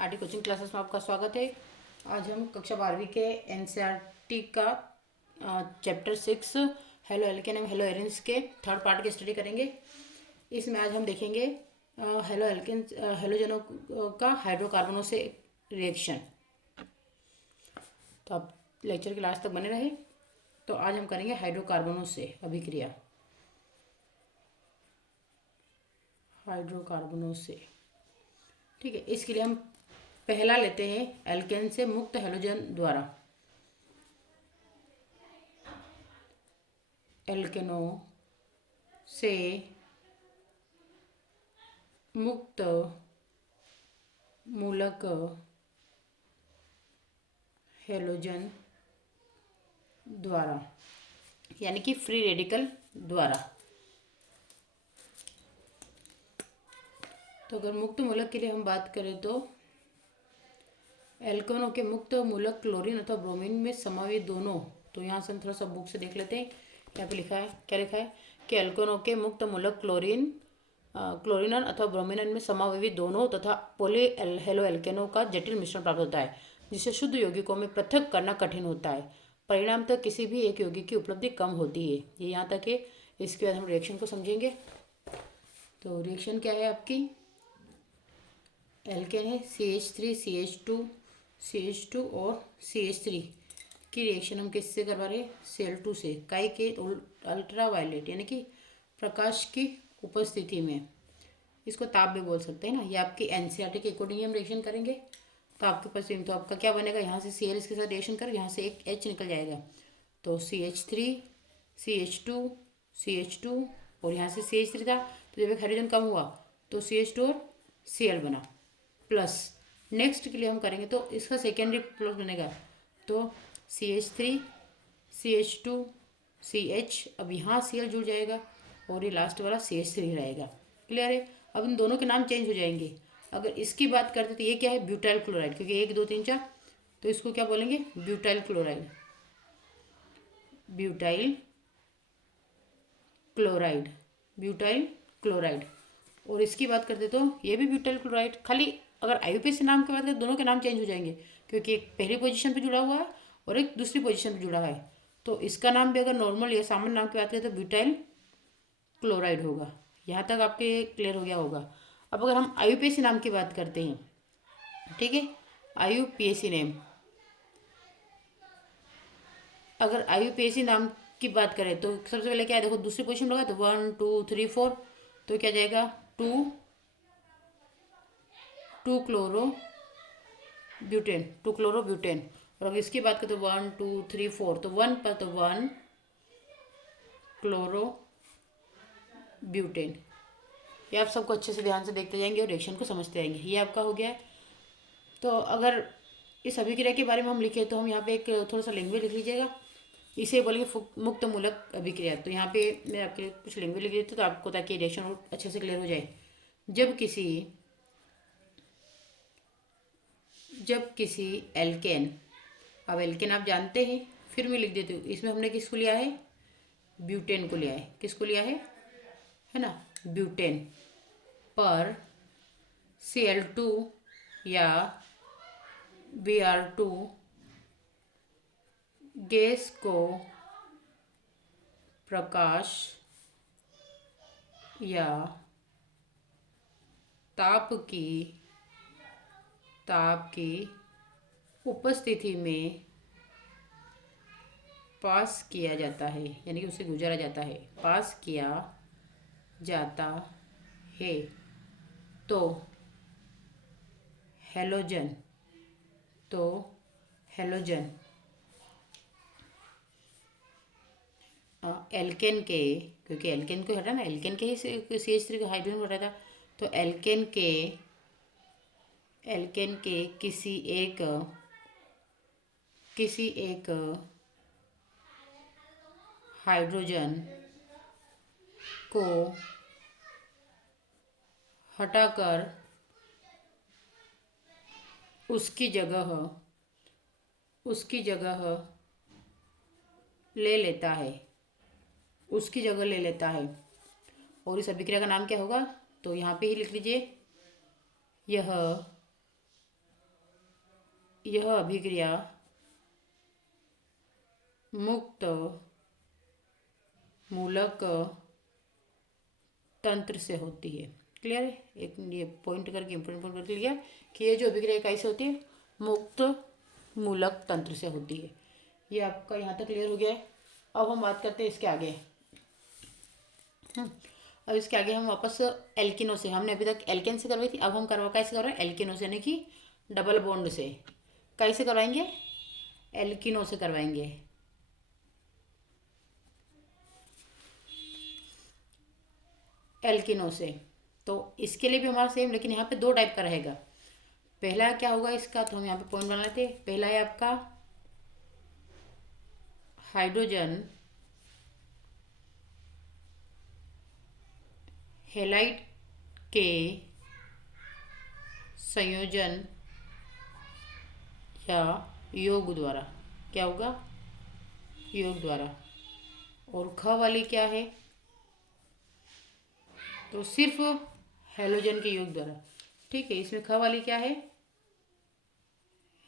RT coaching classes में आपका स्वागत है। आज हम कक्षा 12वीं के एनसीईआरटी का chapter 6 halo alkane and hello arenes के थर्ड पार्ट की स्टडी करेंगे। इसमें आज हम देखेंगे हेलो एल्केन हेलोजनों का हाइड्रोकार्बनों से रिएक्शन। तो आप लेक्चर के लास्ट तक बने रहे। तो आज हम करेंगे हाइड्रोकार्बनों से अभिक्रिया। हाइड्रोकार्बनों से ठीक है। इसके लिए हम पहला लेते हैं एल्केन से मुक्त हेलोजन द्वारा। एल्केनों से मुक्त मूलक हेलोजन द्वारा यानी कि फ्री रेडिकल द्वारा। तो अगर मुक्त मूलक के लिए हम बात करें तो एल्केनों के मुक्त मूलक क्लोरीन अथवा ब्रोमीन में समावित दोनों। तो यहाँ से हम थोड़ा सा बुक से देख लेते हैं। यहाँ पे लिखा है, क्या लिखा है कि एल्केनों के मुक्त मूलक क्लोरीनन अथवा ब्रोमीनन में समावित दोनों तथा पॉली हेलो एल्केनों का जटिल मिश्रण प्राप्त होता है, जिससे शुद्ध यौगिकों में पृथक करना कठिन होता है। परिणाम तक किसी भी एक यौगिक की उपलब्धि कम होती है। ये यहाँ तक है। इसके बाद हम रिएक्शन को समझेंगे। तो रिएक्शन क्या है आपकी, एल्केन है CH3 और CH3 की रिएक्शन हम किससे करवा रहे हैं, Cl2 से। काई के अल्ट्रा वायलेट यानी कि प्रकाश की उपस्थिति में, इसको ताप भी बोल सकते हैं ना। ये आपकी एनसीईआरटी के अकॉर्डिंग हम रिएक्शन करेंगे। तो आपके पास तो आपका क्या बनेगा, यहाँ से Cl इसके साथ रिएक्शन कर, यहाँ से एक H निकल जाएगा। तो CH3 CH2 और यहाँ से CH3 था। तो जब एक हाइड्रोजन कम हुआ तो CH2 और Cl बना प्लस। नेक्स्ट के लिए हम करेंगे तो इसका सेकेंडरी प्लस बनेगा। तो CH3 CH2 CH, अब यहाँ Cl जुड़ जाएगा और ये लास्ट वाला CH3 रहेगा। क्लियर है। अब इन दोनों के नाम चेंज हो जाएंगे। अगर इसकी बात करते तो ये क्या है, ब्यूटाइल क्लोराइड, क्योंकि 1 2 3 4, तो इसको क्या बोलेंगे, ब्यूटाइल क्लोराइड। Butyl chloride. और इसकी बात करते तो ये भी ब्यूटाइल क्लोराइड। खाली अगर आईयूपीएसी नाम की बात करें दोनों के नाम चेंज हो जाएंगे, क्योंकि एक पहली पोजीशन पे जुड़ा हुआ है और एक दूसरी पोजीशन पे जुड़ा हुआ है। तो इसका नाम भी अगर नॉर्मल या सामान्य नाम की बात करें तो ब्यूटाइल क्लोराइड होगा। यहाँ तक आपके क्लियर हो गया होगा। अब अगर हम आईयूपीएसी नाम की बात करते हैं, ठीक है, आईयूपीएसी नेम, अगर आईयूपीएसी नाम की बात करें तो सबसे पहले क्या है, देखो दूसरी पोजीशन में लगा तो 1 2 3 4, तो क्या जाएगा 2 क्लोरो ब्यूटेन। और अगर इसकी बात करें तो 1 2 3 4, तो 1 पर तो 1 क्लोरो ब्यूटेन। ये आप सबको अच्छे से ध्यान से देखते जाएंगे और रिएक्शन को समझते जाएंगे। ये आपका हो गया है। तो अगर इस अभिक्रिया के बारे में हम लिखे तो हम यहाँ पे एक थोड़ा सा लैंग्वेज लिख लीजिएगा। इसे बोलेंगे मुक्त मूलक अभिक्रिया। तो यहाँ पे मैं आपके कुछ लैंग्वेज लिख देती हूँ तो आपको, ताकि रिएक्शन और अच्छे से क्लियर हो जाए। जब किसी एल्केन, अब एल्केन आप जानते हैं, फिर मैं लिख देती हूँ। इसमें हमने किसको लिया है, ब्यूटेन को लिया है। किसको लिया है ना, ब्यूटेन पर Cl2 या Br2 गैस को प्रकाश या ताप की उपस्थिति में पास किया जाता है, यानी कि उसे गुजारा जाता है, पास किया जाता है। तो हेलोजन एल्केन के, क्योंकि एल्केन को हटा ना, एल्केन के ही CH3 का हाइड्रोजन हटा था। तो एल्केन के किसी एक हाइड्रोजन को हटाकर उसकी जगह ले लेता है। और इस अभिक्रिया का नाम क्या होगा, तो यहाँ पे ही लिख लीजिए, यह यह अभिक्रिया मुक्त मूलक तंत्र से होती है। क्लियर है? एक ये पॉइंट करके इम्पोर्टेंट पॉइंट करके लिया कि ये जो अभिक्रिया कैसे होती है, मुक्त मूलक तंत्र से होती है। ये आपका यहाँ तक क्लियर हो गया है। अब हम बात करते हैं इसके आगे। अब इसके आगे हम वापस एल्किनो से, हमने अभी तक एल्केन से करवाई थी, अब हम करवा कैसे कर रहे हैं, एल्किनो से, यानी कि डबल बॉन्ड से। कैसे करवाएंगे? एल्किनो से करवाएंगे। एल्किनो से। तो इसके लिए भी हमारा सेम, लेकिन यहाँ पे दो टाइप का रहेगा। पहला क्या होगा इसका, तो हम यहाँ पे पॉइंट बना लेते हैं। पहला है आपका हाइड्रोजन हेलाइड के संयोजन या योग द्वारा। क्या होगा? योग द्वारा। और ख वाली क्या है, तो सिर्फ हेलोजन के योग द्वारा। ठीक है, इसमें ख वाली क्या है,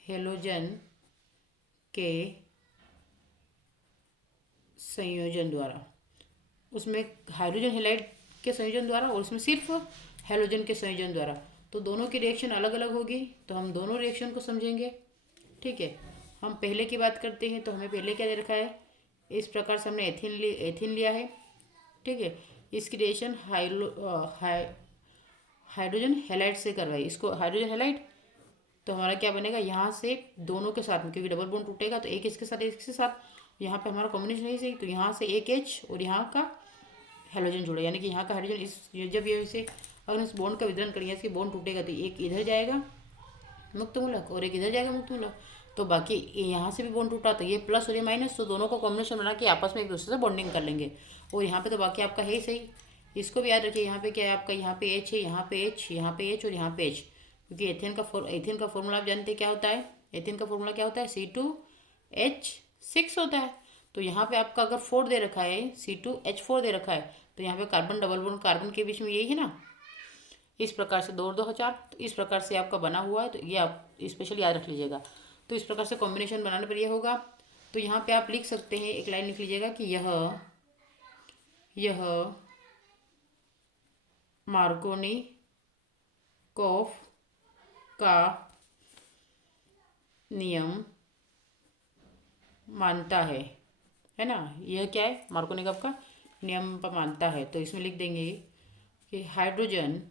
हेलोजन के संयोजन द्वारा। उसमें हाइड्रोजन हेलाइड के संयोजन द्वारा और उसमें सिर्फ हेलोजन के संयोजन द्वारा। तो दोनों की रिएक्शन अलग अलग होगी, तो हम दोनों रिएक्शन को समझेंगे। ठीक है, हम पहले की बात करते हैं। तो हमें पहले क्या दे रखा है, इस प्रकार से हमने एथिन लिया है। ठीक है, इसकी रिएक्शन हाइड्रोजन हेलाइड से करवाई। इसको हाइड्रोजन हेलाइड, तो हमारा क्या बनेगा, यहाँ से दोनों के साथ में, क्योंकि डबल बॉन्ड टूटेगा तो एक इसके साथ एक इसके साथ, यहाँ पे हमारा कॉम्बिनेशन नहीं सही, तो यहाँ से एक H और यहाँ का हेलोजन जुड़ा, यानी कि यहाँ का हाइड्रोजन जब ये इसे अगर इस बॉन्ड का वितरण करेंगे, इसकी बॉन्ड टूटेगा तो एक इधर जाएगा मुक्त मूलक और एक इधर जाएगा मुक्त मूलक। तो बाकी यहाँ से भी बॉन्ड टूटा तो ये प्लस और ये माइनस, तो दोनों को कॉम्बिनेशन बना के आपस में एक दूसरे से बॉन्डिंग कर लेंगे। और यहाँ पे तो बाकी आपका है ही सही। इसको भी याद रखिए, यहाँ पे क्या है आपका, यहाँ पे H है, यहाँ पे H, यहाँ पे H और यहाँ पे H। क्योंकि एथेन का फॉर्मूला आप जानते हैं क्या होता है, एथेन का फॉर्मूला क्या होता है, C2H6 होता है। तो यहाँ पे आपका अगर 4 दे रखा है, C2H4 दे रखा है, तो यहाँ पे कार्बन डबल बॉन्ड कार्बन के बीच में यही है ना, इस प्रकार से 2 और 2 4। तो इस प्रकार से आपका बना हुआ है, तो ये आप स्पेशली याद रख लीजिएगा। तो इस प्रकार से कॉम्बिनेशन बनाने पर ये होगा। तो यहाँ पे आप लिख सकते हैं, एक लाइन लिख लीजिएगा कि यह मार्कोनिकॉफ का नियम मानता है ना। यह क्या है, मार्कोनिकॉफ का नियम पर मानता है। तो इसमें लिख देंगे कि हाइड्रोजन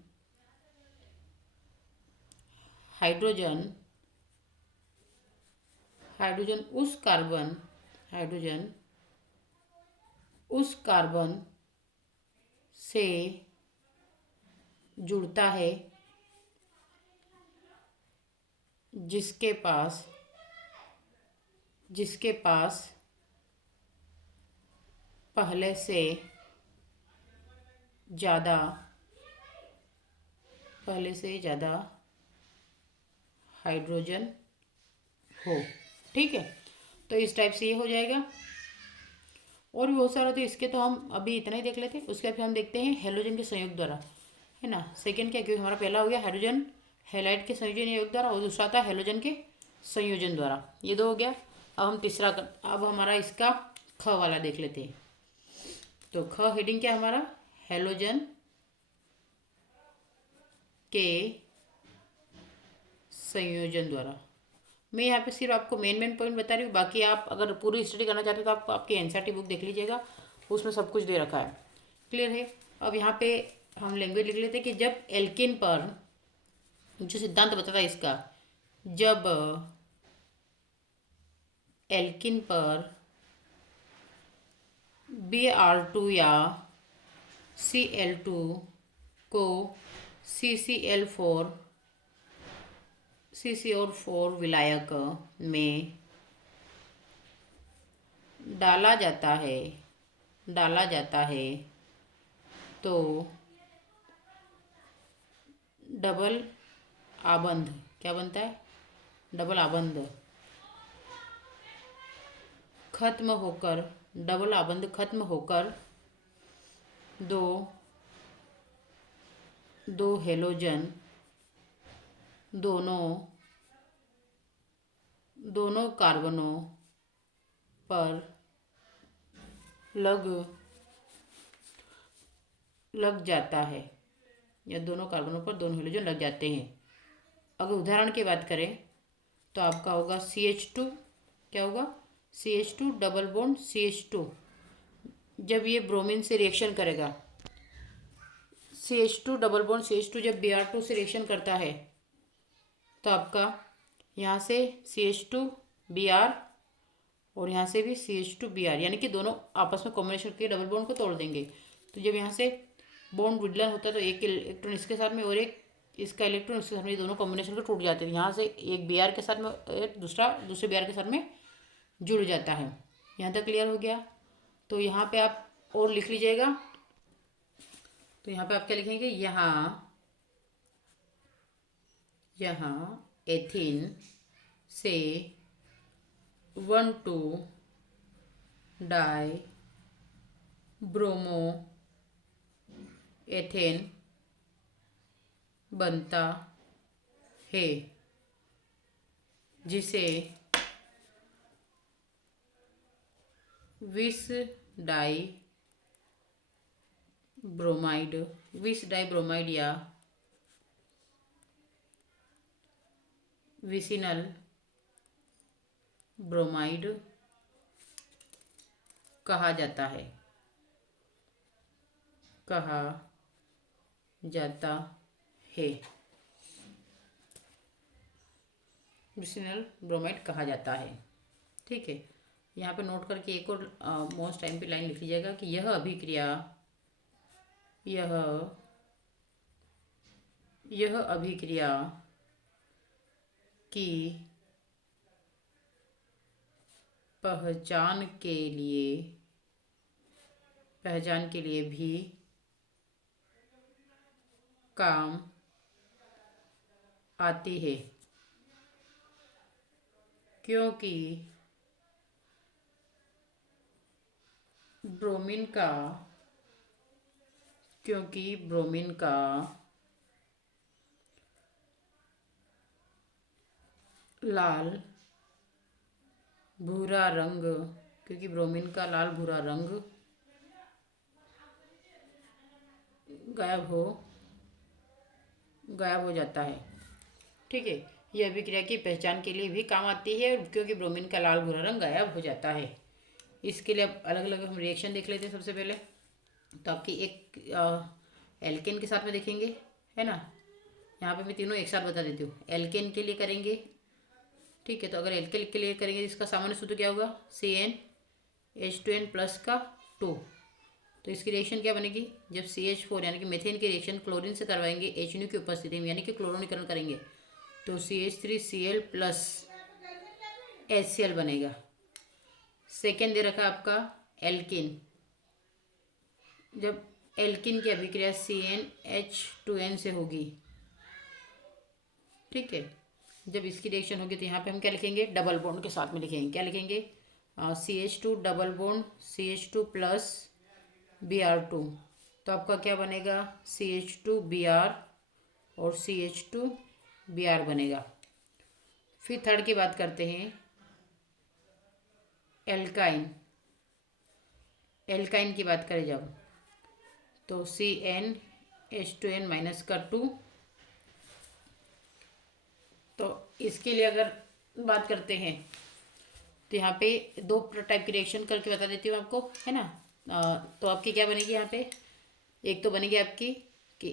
उस कार्बन से जुड़ता है जिसके पास पहले से ज़्यादा हाइड्रोजन हो। ठीक है, तो इस टाइप से ये हो जाएगा। और भी बहुत सारा, तो इसके तो हम अभी इतना ही देख लेते हैं। उसके बाद फिर हम देखते हैं हेलोजन के संयोग द्वारा, है ना। सेकंड क्या, क्योंकि हमारा पहला हो गया हाइड्रोजन हेलाइड के संयोजन योग द्वारा, और दूसरा था हेलोजन के संयोजन द्वारा। ये दो हो गया। अब हम अब हमारा इसका ख वाला देख लेते हैं। तो ख हेडिंग क्या हमारा, हेलोजन के संयोजन द्वारा। मैं यहाँ पे सिर्फ आपको मेन पॉइंट बता रही हूँ, बाकी आप अगर पूरी स्टडी करना चाहते हो तो आप आपकी एनसीईआरटी बुक देख लीजिएगा, उसमें सब कुछ दे रखा है। क्लियर है? अब यहाँ पे हम लैंग्वेज लिख लेते हैं कि जब एल्किन पर, जो सिद्धांत बताता है इसका, जब एल्किन पर Br2 या Cl2 को CCl4 विलायक में डाला जाता है तो डबल आबंध क्या बनता है, डबल आबंध खत्म होकर दो हेलोजन दोनों दोनों कार्बनों पर लग लग जाता है, या दोनों कार्बनों पर दोनों हाइड्रोजन लग जाते हैं। अगर उदाहरण की बात करें तो आपका होगा CH2, क्या होगा CH2 डबल बॉन्ड CH2। जब ये ब्रोमीन से रिएक्शन करेगा, CH2 डबल बॉन्ड CH2 जब Br2 से रिएक्शन करता है तो आपका यहाँ से CH2 Br और यहाँ से भी CH2 Br, यानी कि दोनों आपस में कॉम्बिनेशन करके डबल बॉन्ड को तोड़ देंगे। तो जब यहाँ से बॉन्ड विडलन होता है तो एक इलेक्ट्रॉन इसके साथ में और एक इसका इलेक्ट्रॉन इसके साथ में, ये दोनों कॉम्बिनेशन को टूट जाते हैं। यहाँ से एक Br के साथ में एक दूसरे Br के साथ में जुड़ जाता है। यहाँ तक क्लियर हो गया। तो यहाँ पे आप और लिख लीजिएगा। तो यहाँ पे आप क्या लिखेंगे, यहाँ एथीन से 1,2 डाई ब्रोमो एथेन बनता है, जिसे 20 डाई ब्रोमाइड या विसिनल ब्रोमाइड कहा जाता है। विसिनल ब्रोमाइड कहा जाता है। ठीक है, यहाँ पे नोट करके एक और मोस्ट टाइम पे लाइन लिख लीजिएगा कि यह अभिक्रिया की पहचान के लिए भी काम आती है, क्योंकि ब्रोमीन का लाल भूरा रंग गायब हो जाता है। ठीक है, यह अभिक्रिया की पहचान के लिए भी काम आती है, क्योंकि ब्रोमीन का लाल भूरा रंग गायब हो जाता है। इसके लिए अब अलग अलग हम रिएक्शन देख लेते हैं। सबसे पहले तो आपकी एक एल्केन के साथ में देखेंगे, है ना। यहाँ पे मैं तीनों एक साथ बता देती हूँ। एल्केन के लिए करेंगे, ठीक है। तो अगर एल्केन के लिए करेंगे इसका सामान्य सूत्र क्या होगा, CnH2n प्लस का 2। तो इसकी रिएक्शन क्या बनेगी, जब CH4 यानी कि मेथेन की रिएक्शन क्लोरीन से करवाएंगे HNO की उपस्थिति में, यानी कि क्लोरोनीकरण करेंगे, तो CH3Cl प्लस HCl बनेगा। सेकेंड दे रखा आपका एल्किन। जब एल्किन की अभिक्रिया CnH2n से होगी, ठीक है, जब इसकी रिएक्शन होगी तो यहाँ पे हम क्या लिखेंगे, डबल बॉन्ड के साथ में लिखेंगे। क्या लिखेंगे, CH2 double bond CH2 plus Br2। तो आपका क्या बनेगा, CH2Br और CH2Br बनेगा। फिर थर्ड की बात करते हैं, एल्काइन की बात करें जब, तो CnH2n माइनस का 2। तो इसके लिए अगर बात करते हैं तो यहाँ पे दो टाइप की रिएक्शन करके बता देती हूँ आपको, है ना। तो आपकी क्या बनेगी, यहाँ पे एक तो बनेगी आपकी कि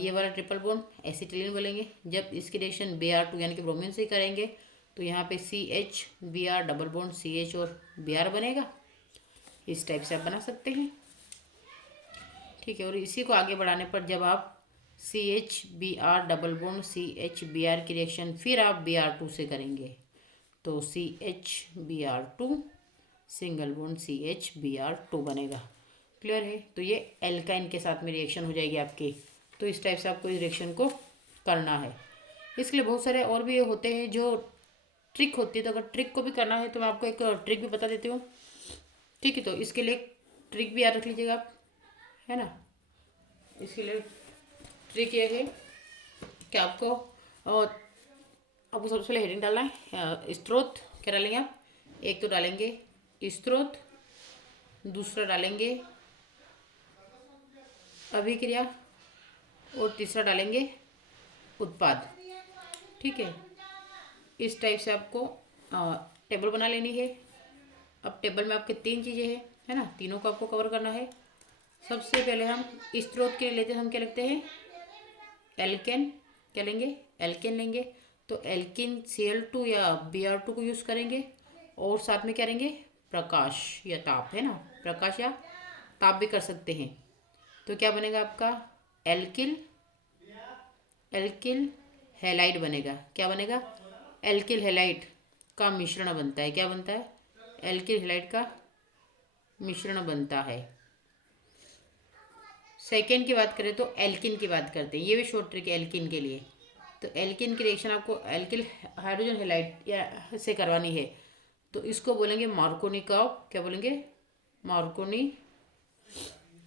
ये वाला ट्रिपल बॉन्ड एसिटिलीन बोलेंगे। जब इसकी रिएक्शन Br2 यानी कि ब्रोमीन से करेंगे तो यहाँ पे CH Br double bond CH और Br बनेगा। इस टाइप से आप बना सकते हैं, ठीक है। और इसी को आगे बढ़ाने पर जब आप CH डबल बॉन्ड CH की रिएक्शन फिर आप Br2 से करेंगे तो CH सिंगल बॉन्ड CH बनेगा। क्लियर है। तो ये एल्काइन के साथ में रिएक्शन हो जाएगी आपकी। तो इस टाइप से आपको इस रिएक्शन को करना है। इसके लिए बहुत सारे और भी होते हैं जो ट्रिक होती है। तो अगर ट्रिक को भी करना है तो मैं आपको एक ट्रिक भी बता देती हूँ, ठीक है। तो इसके लिए ट्रिक भी याद रख लीजिएगा आप, है ना। इसके लिए ट्रिक ये है कि आपको सबसे पहले हेडिंग डालना है, स्रोत क्या डालेंगे आप? एक तो डालेंगे स्रोत, दूसरा डालेंगे अभिक्रिया और तीसरा डालेंगे उत्पाद। ठीक है, इस टाइप से आपको टेबल बना लेनी है। अब टेबल में आपके 3 चीज़ें हैं, है ना, तीनों को आपको कवर करना है। सबसे पहले हम स्रोत के लिए लेते हैं, हम क्या लिखते हैं? एल्केन। क्या लेंगे? एल्केन लेंगे। तो एल्किन Cl2 या Br2 को यूज़ करेंगे और साथ में क्या लेंगे? प्रकाश या ताप, है ना, प्रकाश या ताप भी कर सकते हैं। तो क्या बनेगा आपका? एल्किल एल्किल हैलाइड बनेगा। क्या बनेगा? एल्किल हैलाइड का मिश्रण बनता है। क्या बनता है? एल्किल हैलाइड का मिश्रण बनता है। सेकेंड की बात करें तो एल्किन की बात करते हैं। ये भी शॉर्ट ट्रिक है एल्किन के लिए। तो एल्किन की रिएक्शन आपको एल्किल हाइड्रोजन हैलाइड या से करवानी है, तो इसको बोलेंगे मार्कोनिकॉव। क्या बोलेंगे? मार्कोनी,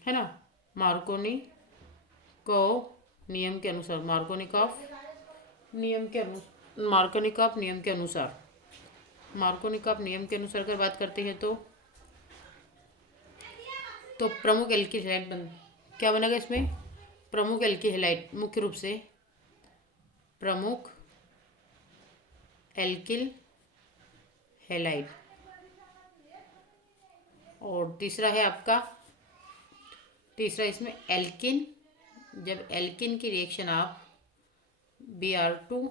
है ना, मार्कोनी को नियम के अनुसार, मार्कोनिकॉव नियम के अनुसार, मार्कोनिकॉव नियम के अनुसार, मार्कोनिकॉव नियम के अनुसार अगर बात करते हैं तो प्रमुख एल्किल हैलाइड क्या बनेगा इसमें? प्रमुख एल्किल हैलाइड, मुख्य रूप से प्रमुख एल्किल हैलाइड। और तीसरा है आपका, तीसरा इसमें एल्किन। जब एल्किन की रिएक्शन आप Br2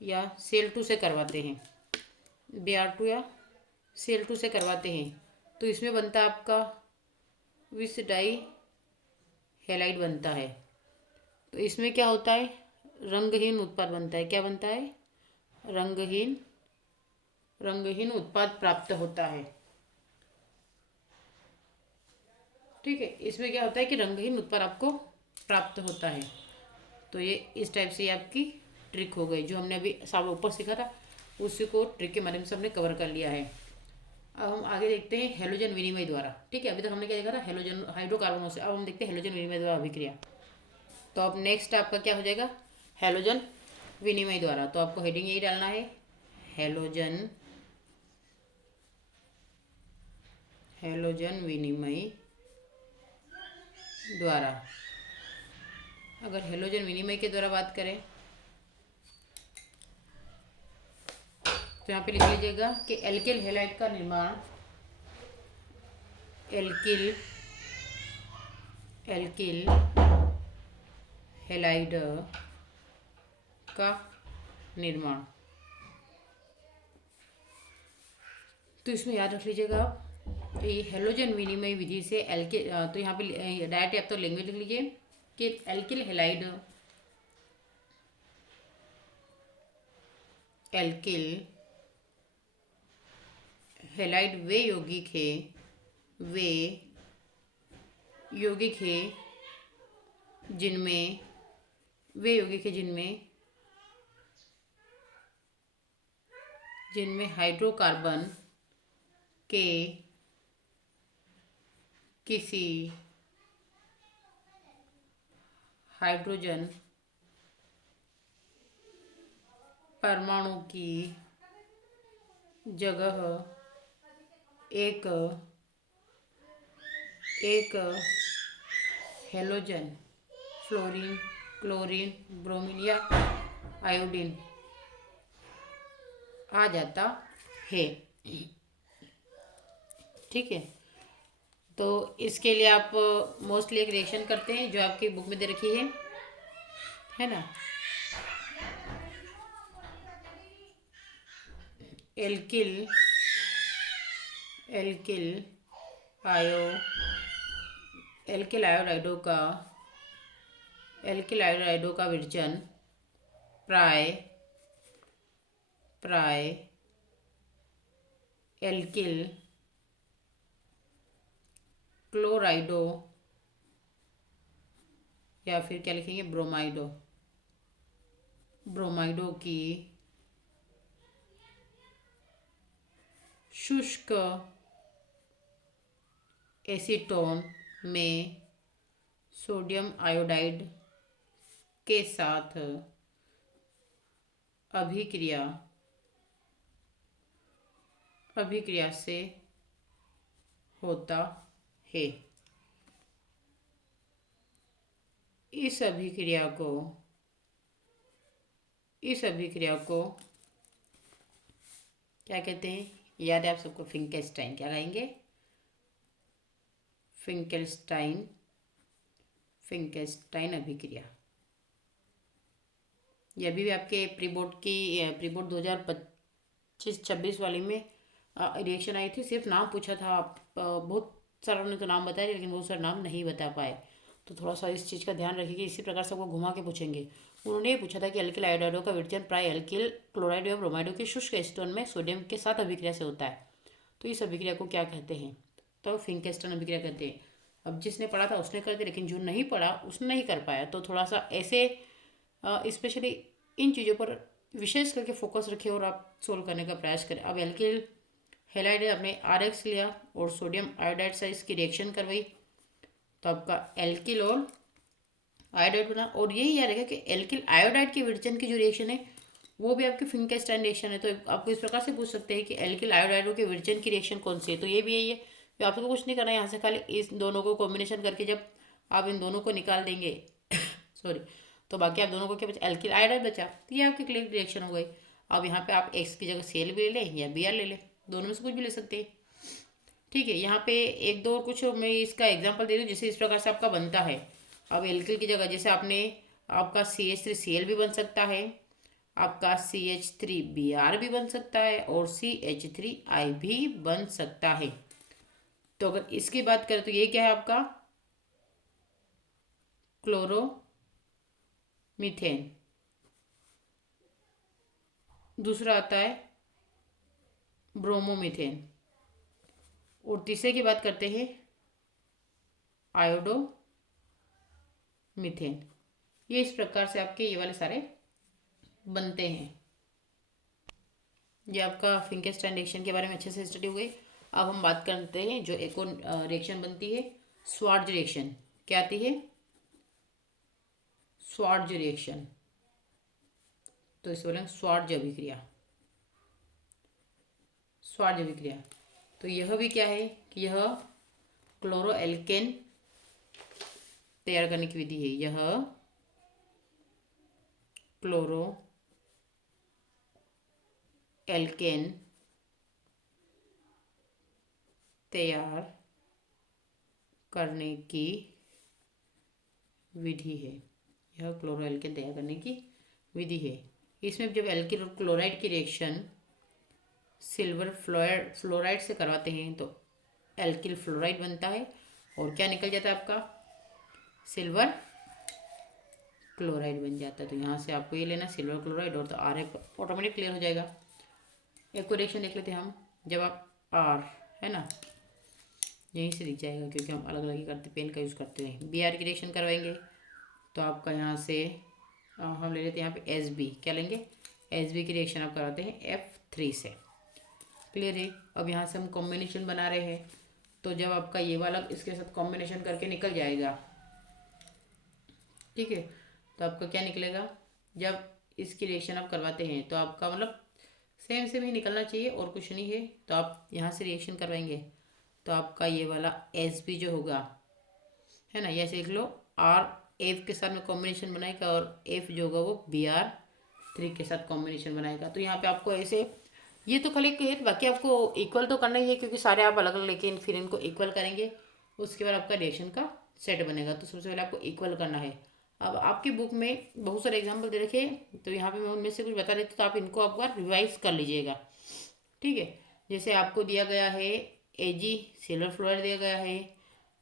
या Cl2 से करवाते हैं, Br2 या Cl2 से करवाते हैं, तो इसमें बनता है आपका विष डाई हैलाइड बनता है। तो इसमें क्या होता है? रंगहीन उत्पाद बनता है। क्या बनता है? रंगहीन रंगहीन उत्पाद प्राप्त होता है। ठीक है, इसमें क्या होता है कि रंगहीन उत्पाद आपको प्राप्त होता है। तो ये इस टाइप से आपकी ट्रिक हो गई, जो हमने अभी सब ऊपर सीखा था उसी को ट्रिक के माध्यम से हमने कवर कर लिया है। अब हम आगे देखते हैं हेलोजन विनिमय द्वारा। ठीक है, अभी तक हमने क्या देखा था? हेलोजन हाइड्रोकार्बनों से। अब हम देखते हैं हेलोजन विनिमय द्वारा अभिक्रिया। तो अब नेक्स्ट आपका क्या हो जाएगा? हेलोजन विनिमय द्वारा। तो आपको हेडिंग यही डालना है, हेलोजन हेलोजन विनिमय द्वारा। अगर हेलोजन विनिमय के द्वारा बात करें तो यहाँ पे लिख लीजिएगा कि एल्किल हैलाइड का निर्माण, एल्किल एल्किल हैलाइड का निर्माण। तो इसमें याद रख लीजिएगा आप, ये हेलोजन विनिमय विधि से एल्किल, तो यहाँ पे डायरेक्ट आप तो लैंग्वेज लिख लीजिए कि एल्किल हैलाइड एल्किल हैलाइड वे यौगिक है जिनमें जिनमें हाइड्रोकार्बन के किसी हाइड्रोजन परमाणु की जगह एक हेलोजन फ्लोरीन, क्लोरीन, ब्रोमीन या आयोडीन आ जाता है। ठीक है, तो इसके लिए आप मोस्टली एक रिएक्शन करते हैं जो आपकी बुक में दे रखी है ना, एल्किल एल्किल आयो एल्किल आयोडाइडो का विरचन प्राय एल्किल क्लोराइडो या फिर क्या लिखेंगे? ब्रोमाइडो की शुष्क एसीटोन में सोडियम आयोडाइड के साथ अभिक्रिया अभिक्रिया से होता है। इस अभिक्रिया को क्या कहते हैं? याद है आप सबको? फिंकेल्स्टाइन। क्या कहेंगे? फिंकेल्स्टाइन अभिक्रिया। यह भी आपके प्री बोर्ड 2025-26 वाली में रिएक्शन आई थी। सिर्फ नाम पूछा था, बहुत सारों ने तो नाम बताया लेकिन बहुत सारे नाम नहीं बता पाए। तो थोड़ा सा इस चीज़ का ध्यान रखिए कि इसी प्रकार से आपको घुमा के पूछेंगे। उन्होंने ये पूछा था कि एल्किल आयोडाइडों का विघटन प्राय एल्किल क्लोराइड या ब्रोमाइडों के शुष्क एसीटोन में सोडियम के साथ अभिक्रिया से होता है। तो इस अभिक्रिया को क्या कहते हैं? तो फिंकेल्स्टाइन अभिक्रिया कहते हैं। अब जिसने पढ़ा था उसने कर दिया, लेकिन जो नहीं पढ़ा उसने नहीं कर पाया। तो थोड़ा सा ऐसे स्पेशली इन चीज़ों पर विशेष करके फोकस रखें और आप सोल्व करने का प्रयास करें। अब एल्किल हेलाइड आपने RX लिया और सोडियम आयोडाइड से इसकी रिएक्शन करवाई, तो आपका एल्किल और आयोडाइड बना। और यही याद रखेगा कि एल्किल आयोडाइड के विघटन की जो रिएक्शन है वो भी आपकी फिंकेल्स्टाइन रिएक्शन है। तो आपको इस प्रकार से पूछ सकते हैं कि एल्किल आयोडाइडों के विघटन की रिएक्शन कौन सी है? तो ये भी यही है। तो आपको कुछ नहीं करना है, यहाँ से खाली इस दोनों को कॉम्बिनेशन करके जब आप इन दोनों को निकाल देंगे सॉरी, तो बाकी आप दोनों को क्या बचा? एल्किल आयोडाइड बचा। तो ये आपकी क्लिक रिएक्शन हो गई। अब यहाँ पे आप X की जगह Cl भी ले लें या Br ले लें, दोनों में से कुछ भी ले सकते हैं। ठीक है, यहाँ पे एक दो कुछ मैं इसका एग्जांपल दे दूँ जिससे इस प्रकार से आपका बनता है। अब एल्किल की जगह जैसे आपका CH3Cl भी बन सकता है, आपका CH3Br भी बन सकता है और CH3I भी बन सकता है। तो अगर इसकी बात करें तो ये क्या है आपका? क्लोरोमीथेन। दूसरा आता है ब्रोमोमीथेन। और तीसरे की बात करते हैं आयोडोमीथेन। ये इस प्रकार से आपके ये वाले सारे बनते हैं। ये आपका फिंकेल्स्टाइन रिएक्शन के बारे में अच्छे से स्टडी हुई। अब हम बात करते हैं जो एक और रिएक्शन बनती है, स्वार्ज रिएक्शन। क्या आती है? स्वार्ज रिएक्शन। तो इसे बोलेंगे स्वार्ज अभिक्रिया। स्वार्ज अभिक्रिया। तो यह भी क्या है कि यह क्लोरो एल्केन तैयार करने की विधि है। यह क्लोरो एल्केन तैयार करने की विधि है। यह क्लोरो एल्केन तैयार करने की विधि है। इसमें जब एल्किल और क्लोराइड की रिएक्शन सिल्वर फ्लोराइड से करवाते हैं तो एल्किल फ्लोराइड बनता है और क्या निकल जाता है आपका? सिल्वर क्लोराइड बन जाता है। तो यहाँ से आपको ये लेना सिल्वर क्लोराइड और तो Ra ऑटोमेटिक क्लियर हो जाएगा। एक और रिएक्शन देख लेते हैं हम। जब आप R है ना, यहीं से दिख जाएगा क्योंकि हम अलग अलग ही करते, पेन का यूज़ करते हैं। Br की रिएक्शन करवाएंगे तो आपका यहाँ से हम ले लेते हैं यहाँ पे Sb। क्या लेंगे? Sb की रिएक्शन आप करवाते हैं F3 से। क्लियर है? अब यहाँ से हम कॉम्बिनेशन बना रहे हैं तो जब आपका ये वाला इसके साथ कॉम्बिनेशन करके निकल जाएगा, ठीक है, तो आपका क्या निकलेगा? जब इसकी रिएक्शन आप करवाते हैं तो आपका मतलब सेम सेम ही निकलना चाहिए और कुछ नहीं है। तो आप यहाँ से रिएक्शन करवाएंगे तो आपका ये वाला Sb जो होगा है ना, ये देख लो R F के साथ में कॉम्बिनेशन बनाएगा और F जो होगा वो Br3 के साथ कॉम्बिनेशन बनाएगा। तो यहाँ पे आपको ऐसे ये तो खाली है, बाकी आपको इक्वल तो करना ही है क्योंकि सारे आप अलग अलग लेकिन फिर इनको इक्वल करेंगे, उसके बाद आपका रिएक्शन का सेट बनेगा। तो सबसे पहले आपको इक्वल करना है। अब आपकी बुक में बहुत सारे एग्जाम्पल दे रखे तो यहाँ पे मैं उनमें से कुछ बता देती हूँ, तो आप इनको एक बार रिवाइज कर लीजिएगा। ठीक है, जैसे आपको दिया गया है Ag सिल्वर फ्लोराइड दिया गया है,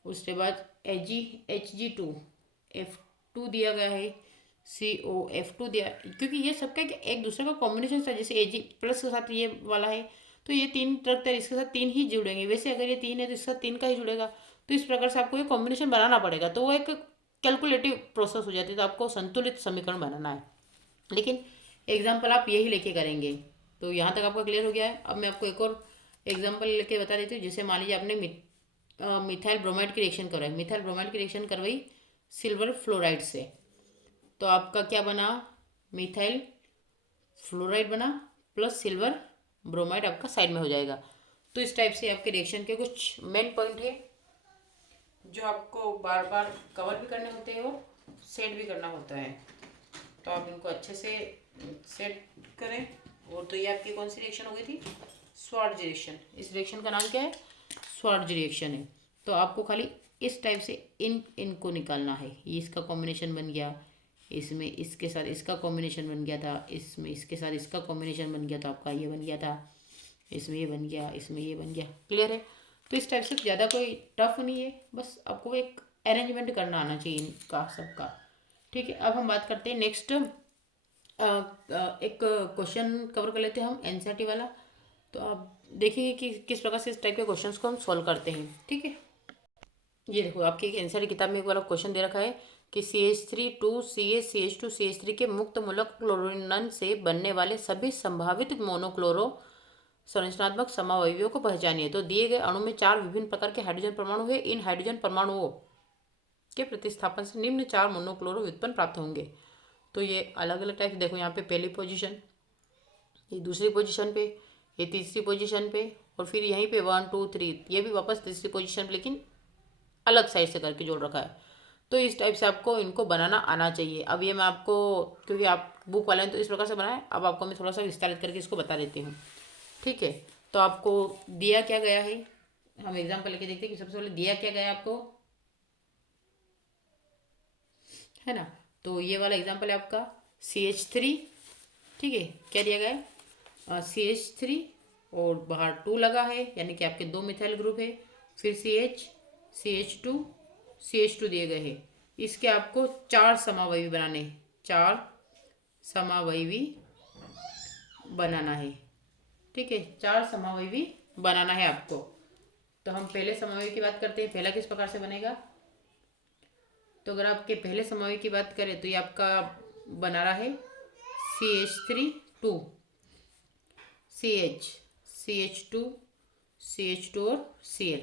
उसके बाद HG2F2 दिया गया है, COF2 दिया, क्योंकि ये सबका एक दूसरे का कॉम्बिनेशन था। जैसे Ag प्लस के साथ ये वाला है तो ये 3 रखता है, इसके साथ 3 ही जुड़ेंगे। वैसे अगर ये 3 है तो इसके साथ 3 का ही जुड़ेगा। तो इस प्रकार से आपको ये कॉम्बिनेशन बनाना पड़ेगा। तो वो एक कैलकुलेटिव प्रोसेस हो जाती है। तो आपको संतुलित समीकरण बनाना है, लेकिन एग्जाम्पल आप यही लेके करेंगे। तो यहाँ तक आपका क्लियर हो गया है। अब मैं आपको एक और एग्जाम्पल लेके बता देती हूँ। जैसे मान लीजिए आपने मिथाइल ब्रोमाइड की रिएक्शन करवाई, मिथाइल ब्रोमाइड की रिएक्शन करवाई सिल्वर फ्लोराइड से, तो आपका क्या बना? मिथाइल फ्लोराइड बना प्लस सिल्वर ब्रोमाइड आपका साइड में हो जाएगा। तो इस टाइप से आपके रिएक्शन के कुछ मेन पॉइंट है जो आपको बार बार कवर भी करने होते हैं और सेट भी करना होता है। तो आप इनको अच्छे से सेट करें। और तो ये आपकी कौन सी रिएक्शन हो गई थी? स्वार्ज रिएक्शन। इस रिएक्शन का नाम क्या है? स्वार्ज रिएक्शन है। तो आपको खाली इस टाइप से इनको निकालना है। ये इसका कॉम्बिनेशन बन गया, इसमें इसके साथ इसका कॉम्बिनेशन बन गया था, इसमें इसके साथ इसका कॉम्बिनेशन बन गया था, आपका ये बन गया था, इसमें ये बन गया, इसमें ये बन गया। क्लियर है? तो इस टाइप से ज़्यादा कोई टफ नहीं है, बस आपको एक अरेंजमेंट करना आना चाहिए इनका सबका। ठीक है, अब हम बात करते हैं नेक्स्ट। एक क्वेश्चन कवर कर लेते हैं हम एनसीईआरटी वाला। तो आप देखिए कि किस प्रकार से इस टाइप के क्वेश्चंस को हम सॉल्व करते हैं। ठीक है, ये देखो आपकी एक एनसीईआरटी किताब में एक वाला क्वेश्चन दे रखा है कि CH3 2CH2CH3 के मुक्त मूलक क्लोरीन से बनने वाले सभी संभावित मोनोक्लोरो संरचनात्मक समावयवियों को पहचानिए। तो दिए गए अणु में 4 विभिन्न प्रकार के हाइड्रोजन परमाणु है। इन हाइड्रोजन परमाणुओं के प्रतिस्थापन से निम्न 4 मोनोक्लोरो व्युत्पन्न प्राप्त होंगे। तो ये अलग अलग टाइप, देखो यहाँ पे पहली पोजीशन, ये दूसरी पोजीशन पे, ये तीसरी पोजीशन पे, और फिर यहीं पे 1 2 3, ये भी वापस तीसरी पोजीशन पे, लेकिन अलग साइड से करके जोड़ रखा है। तो इस टाइप से आपको इनको बनाना आना चाहिए। अब ये मैं आपको, क्योंकि आप बुक वाले हैं तो इस प्रकार से बनाए, अब आपको मैं थोड़ा सा विस्तारित करके इसको बता देती हूँ। ठीक है, तो आपको दिया क्या गया है, हम एग्जाम्पल लेके देखते हैं कि सबसे पहले दिया क्या गया आपको, है ना। तो ये वाला एग्जाम्पल है आपका CH3। ठीक है, क्या दिया गया है? CH3 और बाहर 2 लगा है, यानी कि आपके 2 मिथाइल ग्रुप है। फिर CH2 दिए गए हैं। इसके आपको 4 समावयवी बनाने हैं, 4 समावयवी बनाना है। ठीक है, 4 समावयवी बनाना है आपको। तो हम पहले समावयवी की बात करते हैं। पहला किस प्रकार से बनेगा? तो अगर आपके पहले समावयवी की बात करें तो ये आपका बना रहा है CH3 2 CH, CH2 CH2 और Cl।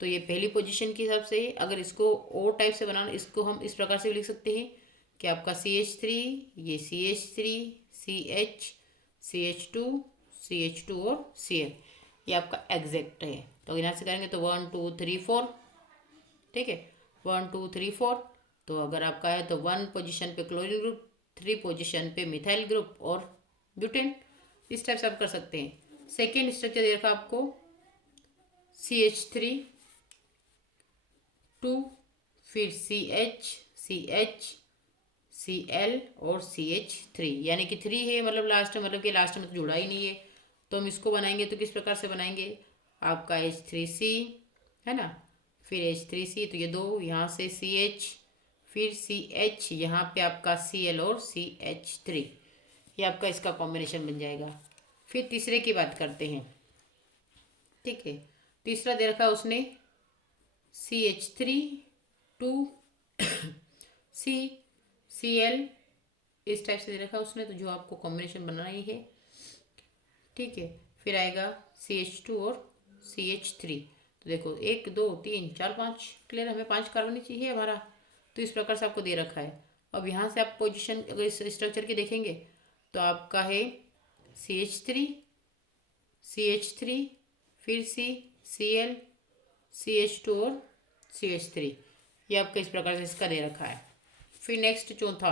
तो ये पहली पोजीशन के हिसाब से, अगर इसको और टाइप से बनाना, इसको हम इस प्रकार से लिख सकते हैं कि आपका CH3, ये CH3 CH CH2 CH2 और Cl, ये आपका एग्जैक्ट है। तो यहाँ से करेंगे तो 1 2 3 4। ठीक है, 1 2 3 4। तो अगर आपका है तो 1 पोजीशन पे क्लोरीन ग्रुप, 3 पोजीशन पे मिथाइल ग्रुप और ब्यूटेन। इस टाइप से आप कर सकते हैं। सेकेंड स्ट्रक्चर दे रखा आपको CH3 2, फिर CH CH Cl और CH3, यानी कि 3 है, मतलब लास्ट, मतलब कि लास्ट में तो जुड़ा ही नहीं है। तो हम इसको बनाएंगे तो किस प्रकार से बनाएंगे? आपका H3C है ना, फिर H3C, तो ये 2 यहाँ से CH, फिर CH, यहाँ पे आपका Cl और CH3, ये आपका इसका कॉम्बिनेशन बन जाएगा। फिर तीसरे की बात करते हैं। ठीक है, तीसरा दे रखा उसने CH3 2 Cl, इस टाइप से दे रखा उसने, तो जो आपको कॉम्बिनेशन बनाना ही है। ठीक है, फिर आएगा CH2 और CH3। तो देखो 1 2 3 4 5, क्लियर, हमें 5 कार्बन ही चाहिए हमारा। तो इस प्रकार से आपको दे रखा है। अब यहाँ से आप पोजीशन अगर इस स्ट्रक्चर की देखेंगे तो आपका है CH3, फिर Cl, CH2 और CH3, ये आपका इस प्रकार से इसका दे रखा है। फिर नेक्स्ट चौथा,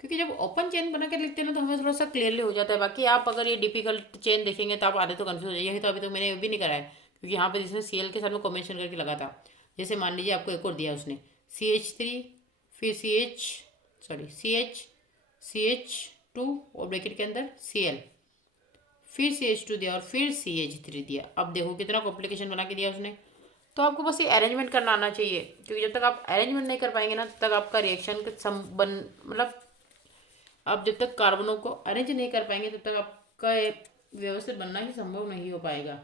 क्योंकि जब ओपन चेन बना के लिखते हैं ना तो हमें थोड़ा सा क्लियरली हो जाता है। बाकी आप अगर ये डिफिकल्ट चेन देखेंगे तो आप आधे तो कंफ्यूज हो जाइए। तो अभी तो मैंने भी नहीं करा है, क्योंकि यहाँ पे जिसने Cl के साथ में कॉम्बिनेशन करके लगा था। जैसे मान लीजिए आपको एक और दिया उसने CH3, फिर CH2 और ब्रैकेट के अंदर Cl, फिर CH2 दिया और फिर CH3 दिया। अब देखो कितना कॉम्प्लिकेशन बना के दिया उसने। तो आपको बस ये अरेंजमेंट करना आना चाहिए, क्योंकि जब तक आप अरेंजमेंट नहीं कर पाएंगे ना तब तक आपका रिएक्शन मतलब आप जब तक कार्बनों को अरेंज नहीं कर पाएंगे तब तक आपका व्यवस्थित बनना ही संभव नहीं हो पाएगा।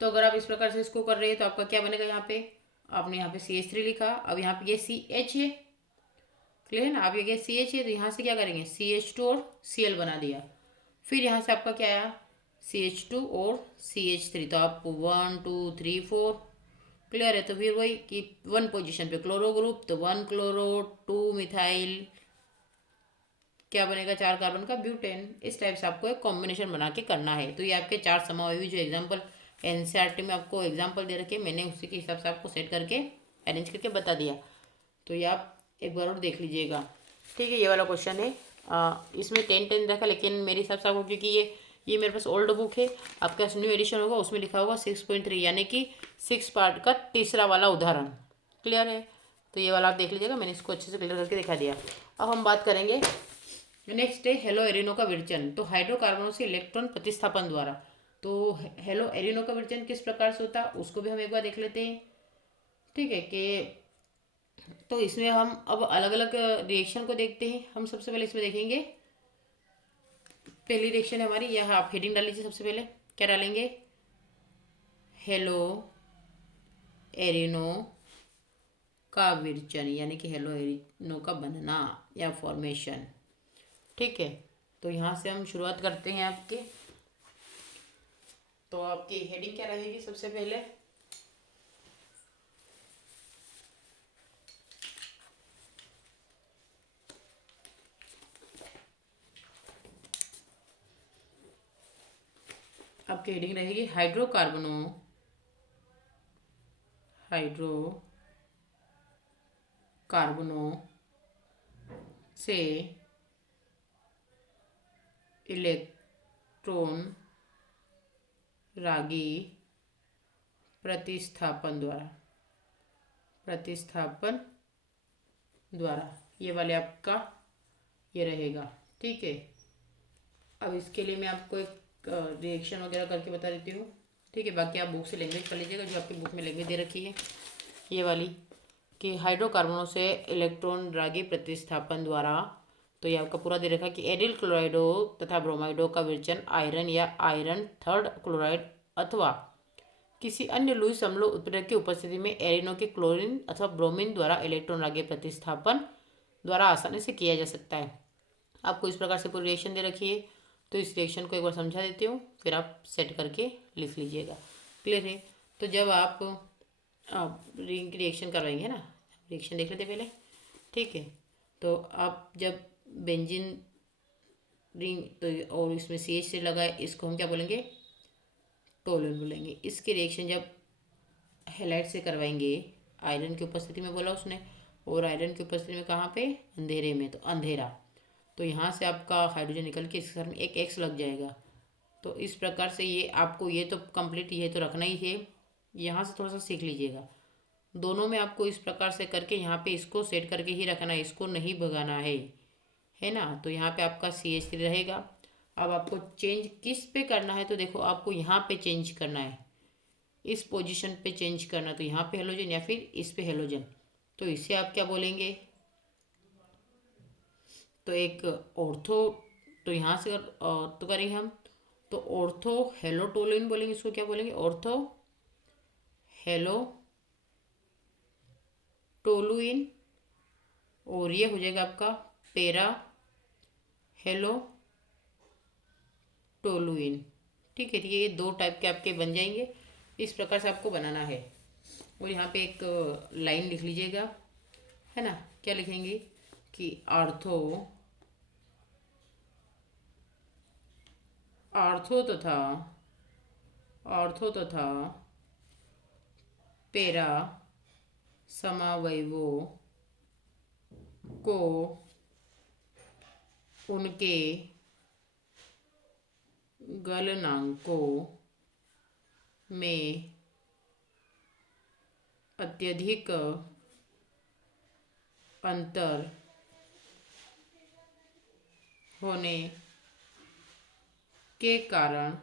तो अगर आप इस प्रकार से इसको कर रहे हैं तो आपका क्या बनेगा? यहाँ पे आपने यहाँ पे CH3 लिखा, अब यहाँ पे ये CH है, क्लियर है ना। आप ये CH है तो यहाँ से क्या करेंगे? CH2 और Cl बना दिया। फिर यहाँ से आपका क्या आया? CH2 और CH3। तो आप 1 2 3 4, क्लियर है। तो फिर वही कि 1 पोजीशन पे क्लोरो ग्रुप, तो 1 क्लोरो 2 मिथाइल क्या बनेगा, 4 कार्बन का ब्यूटेन। इस टाइप से आपको एक कॉम्बिनेशन बना के करना है। तो ये आपके 4 समावेशी जो एग्जाम्पल एनसीईआरटी में आपको एग्जाम्पल दे रखे, मैंने उसी के हिसाब से आपको सेट करके अरेंज करके बता दिया। तो ये आप एक बार और देख लीजिएगा। ठीक है, ये वाला क्वेश्चन है। इसमें 10 रखा, लेकिन मेरे हिसाब से आपको, क्योंकि ये मेरे पास ओल्ड बुक है, आपके पास न्यू एडिशन होगा, उसमें लिखा होगा 6.3, यानी कि 6 पार्ट का तीसरा वाला उदाहरण। क्लियर है? तो ये वाला आप देख लीजिएगा, मैंने इसको अच्छे से क्लियर करके दिखा दिया। अब हम बात करेंगे नेक्स्ट है हेलो एरिनो का विरचन। तो हाइड्रोकार्बनों से इलेक्ट्रॉन प्रतिस्थापन द्वारा। तो हेलो एरिनो का विरचन किस प्रकार से होता है उसको भी हम एक बार देख लेते हैं। ठीक है कि तो इसमें हम अब अलग अलग रिएक्शन को देखते हैं। हम सबसे पहले इसमें देखेंगे, पहली रिएक्शन है हमारी, यह आप हेडिंग डाल लीजिए। सबसे पहले क्या डालेंगे, हेलो एरिनो का विरचन, यानी कि हेलो एरिनो का बनना या फॉर्मेशन। ठीक है, तो यहाँ से हम शुरुआत करते हैं आपके। तो आपकी हेडिंग क्या रहेगी सबसे पहले, आपकी हेडिंग रहेगी हाइड्रोकार्बनों से इलेक्ट्रॉन रागी प्रतिस्थापन द्वारा ये वाले आपका ये रहेगा। ठीक है, अब इसके लिए मैं आपको एक रिएक्शन वगैरह करके बता देती हूँ। ठीक है, बाकी आप बुक से लैंग्वेज पढ़ लीजिएगा, जो आपकी बुक में लैंग्वेज दे रखी है ये वाली, कि हाइड्रोकार्बनों से इलेक्ट्रॉन रागी प्रतिस्थापन द्वारा। तो ये आपका पूरा दे रखा कि एरिल क्लोराइडो तथा ब्रोमाइडो का विरचन आयरन या आयरन थर्ड क्लोराइड अथवा किसी अन्य लुईस अम्ल उत्प्रेरक की उपस्थिति में एरिनो के क्लोरीन अथवा ब्रोमीन द्वारा इलेक्ट्रॉन रागी प्रतिस्थापन द्वारा आसानी से किया जा सकता है। आपको इस प्रकार से पूरी रिएक्शन दे रखी है। तो इस रिएक्शन को एक बार समझा देती हूँ, फिर आप सेट करके लिख लीजिएगा। क्लियर है? तो जब आप रिएक्शन करवाएंगे ना, रिएक्शन देख लेते पहले। ठीक है, तो आप जब बेंजीन रिंग तो और इसमें CH से लगाए, इसको हम क्या बोलेंगे, टोलून बोलेंगे। इसके रिएक्शन जब हेलाइट से करवाएंगे, आयरन की उपस्थिति में बोला उसने, और आयरन की उपस्थिति में कहाँ पे, अंधेरे में, तो अंधेरा। तो यहाँ से आपका हाइड्रोजन निकल के इसके साथ में एक X लग जाएगा। तो इस प्रकार से ये आपको ये तो कंप्लीट ये तो रखना ही है। यहाँ से थोड़ा सा सीख लीजिएगा, दोनों में आपको इस प्रकार से करके यहाँ पे इसको सेट करके ही रखना है, इसको नहीं भगाना है ना। तो यहाँ पे आपका CH3 रहेगा। अब आपको चेंज किस पे करना है, तो देखो आपको यहाँ पे चेंज करना है, इस पोजीशन पे चेंज करना। तो यहाँ पे हेलोजन या फिर इस पे हेलोजन, तो इसे आप क्या बोलेंगे, तो एक ऑर्थो, तो यहाँ से तो करेंगे हम, तो ऑर्थो हेलोटोलिन बोलेंगे, इसको क्या बोलेंगे, ऑर्थो हेलो टोलुइन। और ये हो जाएगा आपका पेरा हेलो टोलुइन। ठीक है, ये 2 टाइप के आपके बन जाएंगे। इस प्रकार से आपको बनाना है। और यहाँ पे एक लाइन लिख लीजिएगा, है ना। क्या लिखेंगे कि आर्थो तथा पेरा समावयवों को उनके गलनांकों में अत्यधिक अंतर होने के कारण,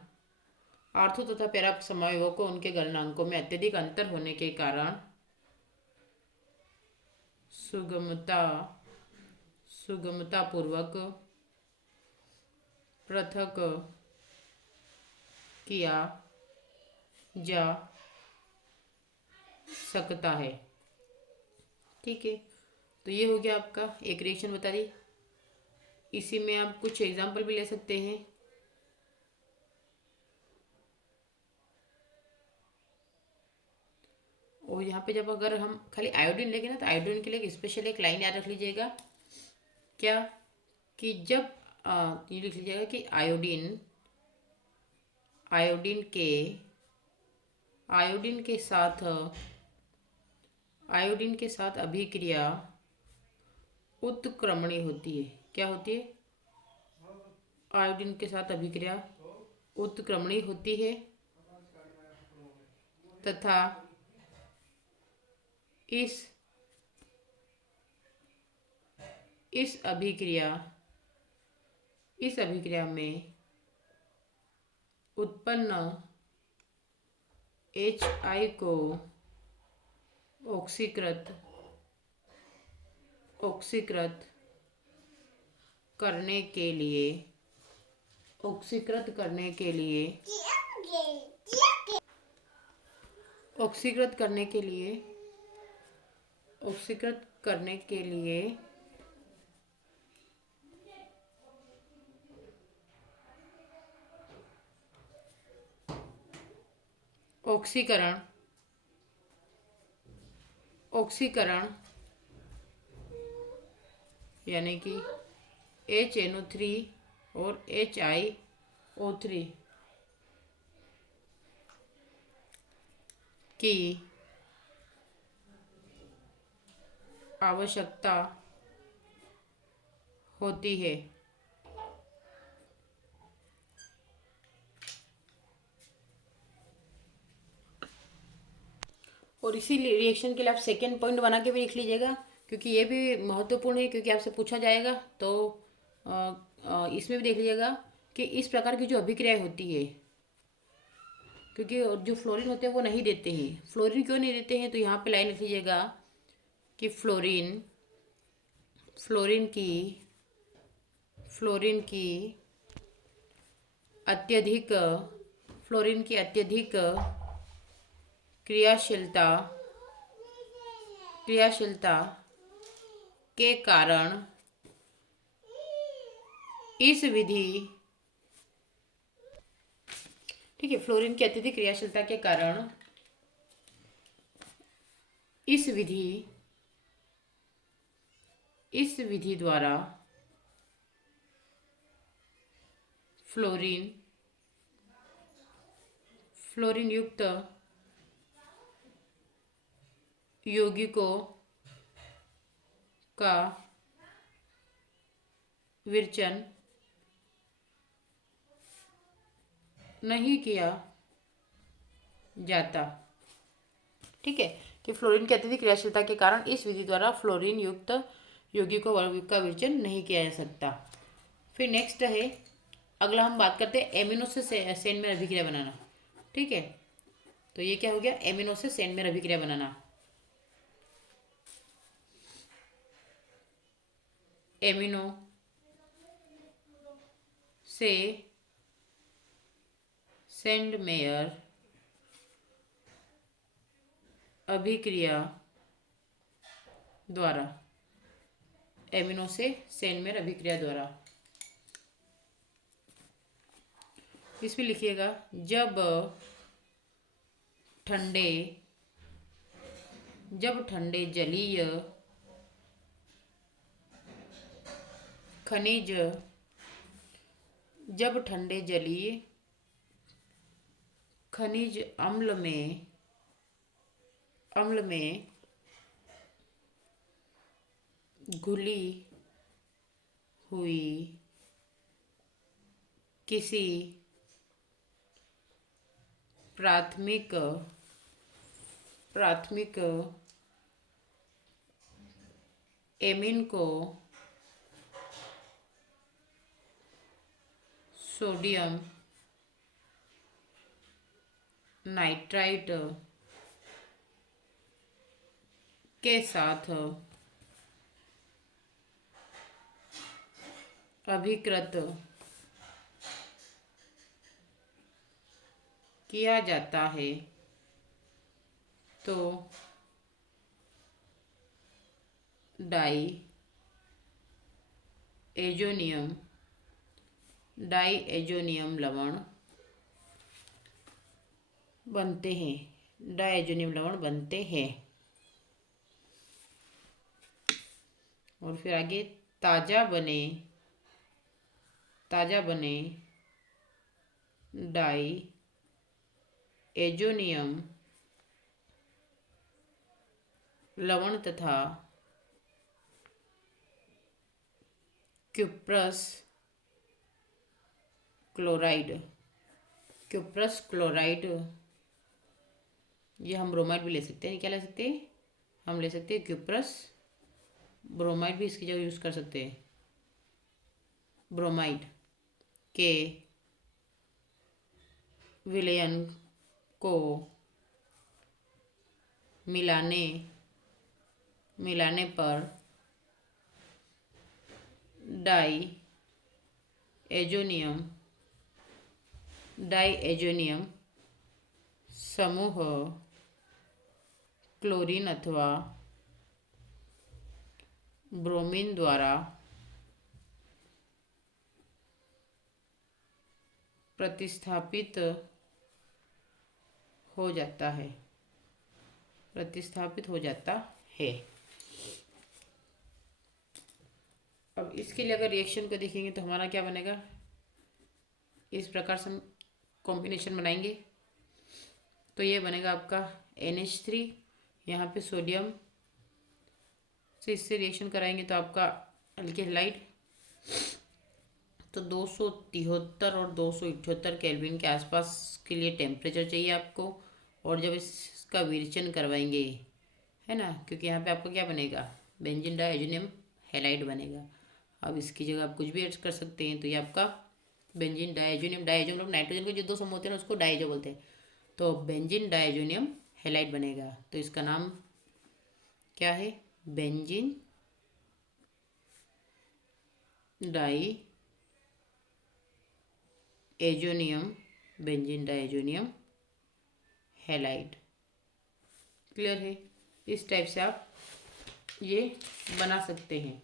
आर्थो तथा पैरा समावयवों को उनके गलनांकों में अत्यधिक अंतर होने के कारण सुगमता पूर्वक पृथक किया जा सकता है। ठीक है, तो ये हो गया आपका एक रिएक्शन बता दी। इसी में आप कुछ एग्जाम्पल भी ले सकते हैं। और यहाँ पे जब अगर हम खाली आयोडीन लेंगे ना, तो आयोडीन के लिए स्पेशल एक लाइन याद रख लीजिएगा, क्या कि जब ये लिख लीजिएगा कि आयोडीन आयोडीन के आयोडीन के साथ आयोडीन के साथ अभिक्रिया उत्क्रमणी होती है। क्या होती है? आयोडीन के साथ अभिक्रिया उत्क्रमणी होती है तथा इस इस अभिक्रिया इस अभिक्रिया में उत्पन्न HI को ऑक्सीकृत करने के लिए ऑक्सीकृत करने के लिए ऑक्सीकृत करने के लिए ऑक्सीकृत करने के लिए ऑक्सीकरण यानी कि HNO3 और HiO3 की आवश्यकता होती है। और इसी रिएक्शन के लिए आप सेकेंड पॉइंट बना के भी लिख लीजिएगा, क्योंकि ये भी महत्वपूर्ण है, क्योंकि आपसे पूछा जाएगा। तो इसमें भी देख लीजिएगा कि इस प्रकार की जो अभिक्रिया होती है, क्योंकि जो फ्लोरीन होते हैं वो नहीं देते हैं। फ्लोरीन क्यों नहीं देते हैं? तो यहाँ पे लाइन लिख लीजिएगा कि फ्लोरीन की अत्यधिक क्रियाशीलता के कारण इस विधि ठीक है, फ्लोरीन की अत्यधिक क्रियाशीलता के कारण इस विधि द्वारा फ्लोरीन युक्त यौगिकों का विरचन नहीं किया जाता। ठीक है, कि फ्लोरीन की अत्यधिक क्रियाशीलता के कारण इस विधि द्वारा फ्लोरीन युक्त यौगिकों का विरचन नहीं किया जा सकता। फिर नेक्स्ट है, अगला हम बात करते हैं एमिनो से सेन में अभिक्रिया बनाना। ठीक है, तो ये क्या हो गया? एमिनो से सेन में अभिक्रिया बनाना। एमिनो से सेंडमेयर अभिक्रिया द्वारा एमिनो से सेंडमेयर अभिक्रिया द्वारा इसमें लिखिएगा, जब ठंडे जलीय खनिज अम्ल में घुली हुई किसी प्राथमिक एमीन को सोडियम नाइट्राइट के साथ अभिकृत किया जाता है तो डाई एजोनियम लवण बनते हैं। और फिर आगे, ताज़ा बने ताज़ा बने डाई एजोनियम लवण तथा क्यूप्रस क्लोराइड, क्यूप्रस क्लोराइड, ये हम ब्रोमाइड भी ले सकते हैं। क्या ले सकते हैं? हम ले सकते हैं क्यूप्रस, ब्रोमाइड भी इसकी जगह यूज़ कर सकते हैं। ब्रोमाइड के विलयन को मिलाने पर डाई एजोनियम समूह क्लोरीन अथवा ब्रोमीन द्वारा प्रतिस्थापित हो जाता है। अब इसके लिए अगर रिएक्शन को देखेंगे तो हमारा क्या बनेगा, इस प्रकार से हम कॉम्बिनेशन बनाएंगे तो ये बनेगा आपका NH3, यहाँ पे सोडियम से इससे रिएक्शन कराएंगे तो आपका हल्के हैलाइड। तो 273 और 278 केल्विन के आसपास के लिए टेम्परेचर चाहिए आपको। और जब इसका विरेचन करवाएंगे, है ना, क्योंकि यहाँ पे आपका क्या बनेगा, बेंजीन डाइएजोनियम हैलाइड बनेगा। अब इसकी जगह आप कुछ भी ऐड कर सकते हैं। तो ये आपका बेंजीन डाइएजोनियम, लोग नाइट्रोजन के जो दो समूह होते हैं ना उसको डाइजो बोलते हैं, तो बेंजीन डाइएजोनियम हैलाइड बनेगा। तो इसका नाम क्या है, बेंजीन डाइएजोनियम हैलाइड। क्लियर है? इस टाइप से आप ये बना सकते हैं।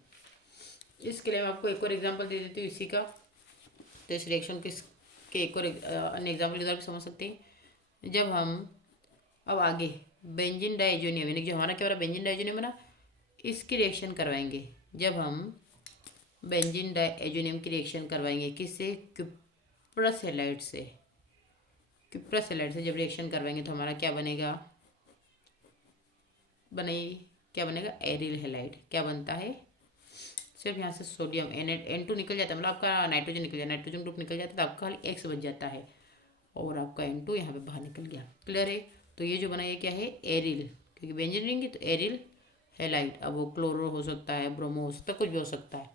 इसके लिए मैं आपको एक और एग्जांपल दे देती हूँ इसी का। तो इस रिएक्शन के एक और अन्य एग्जांपल के द्वारा भी समझ सकते हैं। जब हम अब आगे बेंजीन डाइएजोनियम, यानी जो हमारा क्या हो रहा है, बेंजीन डाइएजोनियम बना, इसकी रिएक्शन करवाएंगे। जब हम बेंजीन डाइएजोनियम की रिएक्शन करवाएंगे किससे, क्यूप्रस हैलाइड से जब रिएक्शन करवाएंगे तो हमारा क्या बनेगा, एरिल हैलाइड। क्या बनता है, सिर्फ यहाँ से सोडियम N2 निकल जाता है, मतलब आपका नाइट्रोजन निकल जाता है, नाइट्रोजन ग्रुप निकल जाता है, तो आपका खाली X बच जाता है और आपका N2 यहाँ पे बाहर निकल गया। क्लियर है? तो ये जो बना ये क्या है, एरिल, क्योंकि बेंजीन रिंग है तो एरिल हैलाइड। अब वो क्लोरो हो सकता है, ब्रोमो हो सकता है, कुछ भी हो सकता है।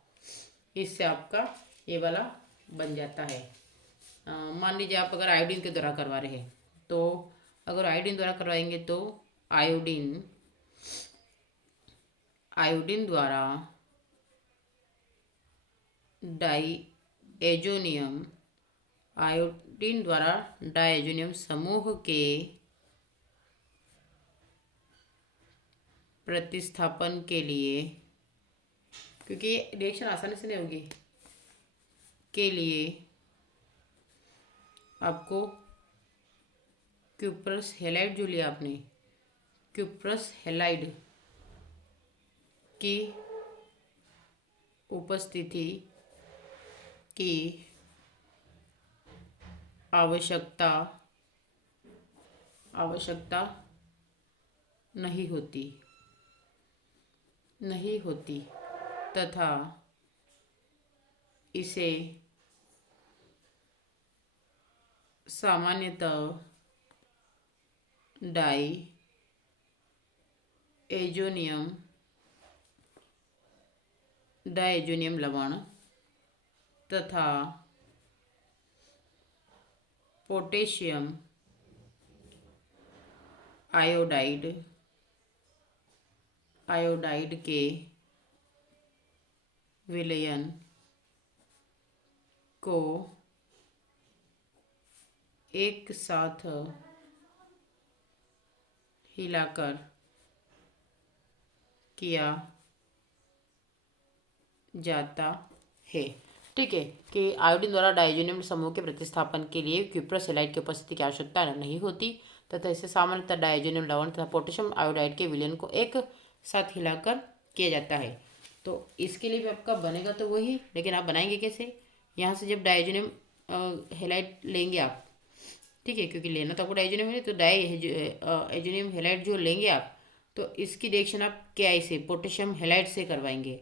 इससे आपका ये वाला बन जाता है। मान लीजिए आप अगर आयोडीन के द्वारा करवा रहे हैं, तो अगर आयोडीन द्वारा करवाएंगे तो आयोडीन द्वारा डाइएजोनियम समूह के प्रतिस्थापन के लिए, क्योंकि ये रिएक्शन आसानी से नहीं होगी, के लिए आपको क्यूप्रस हैलाइड जो लिया आपने, क्यूप्रस हैलाइड की उपस्थिति की आवश्यकता नहीं होती तथा इसे सामान्यतः डाइएजोनियम लवण तथा पोटेशियम आयोडाइड के विलयन को एक साथ हिलाकर किया जाता है। ठीक है, कि आयोडीन द्वारा डाइएजोनियम समूह के प्रतिस्थापन के लिए क्यूप्रस हैलाइड की उपस्थिति की आवश्यकता नहीं होती तथा इसे सामान्यतः डाइएजोनियम लवण तथा पोटेशियम आयोडाइड के विलयन को एक साथ हिलाकर किया जाता है। तो इसके लिए भी आपका बनेगा तो वही, लेकिन आप बनाएंगे कैसे, यहाँ से जब डाइजेनियम हेलाइड लेंगे आप, ठीक है, क्योंकि लेना तो आपको डाइजेनियम है, तो एजेनियम हेलाइड जो लेंगे आप, तो इसकी रिएक्शन आप क्या से पोटेशियम हेलाइड से करवाएंगे,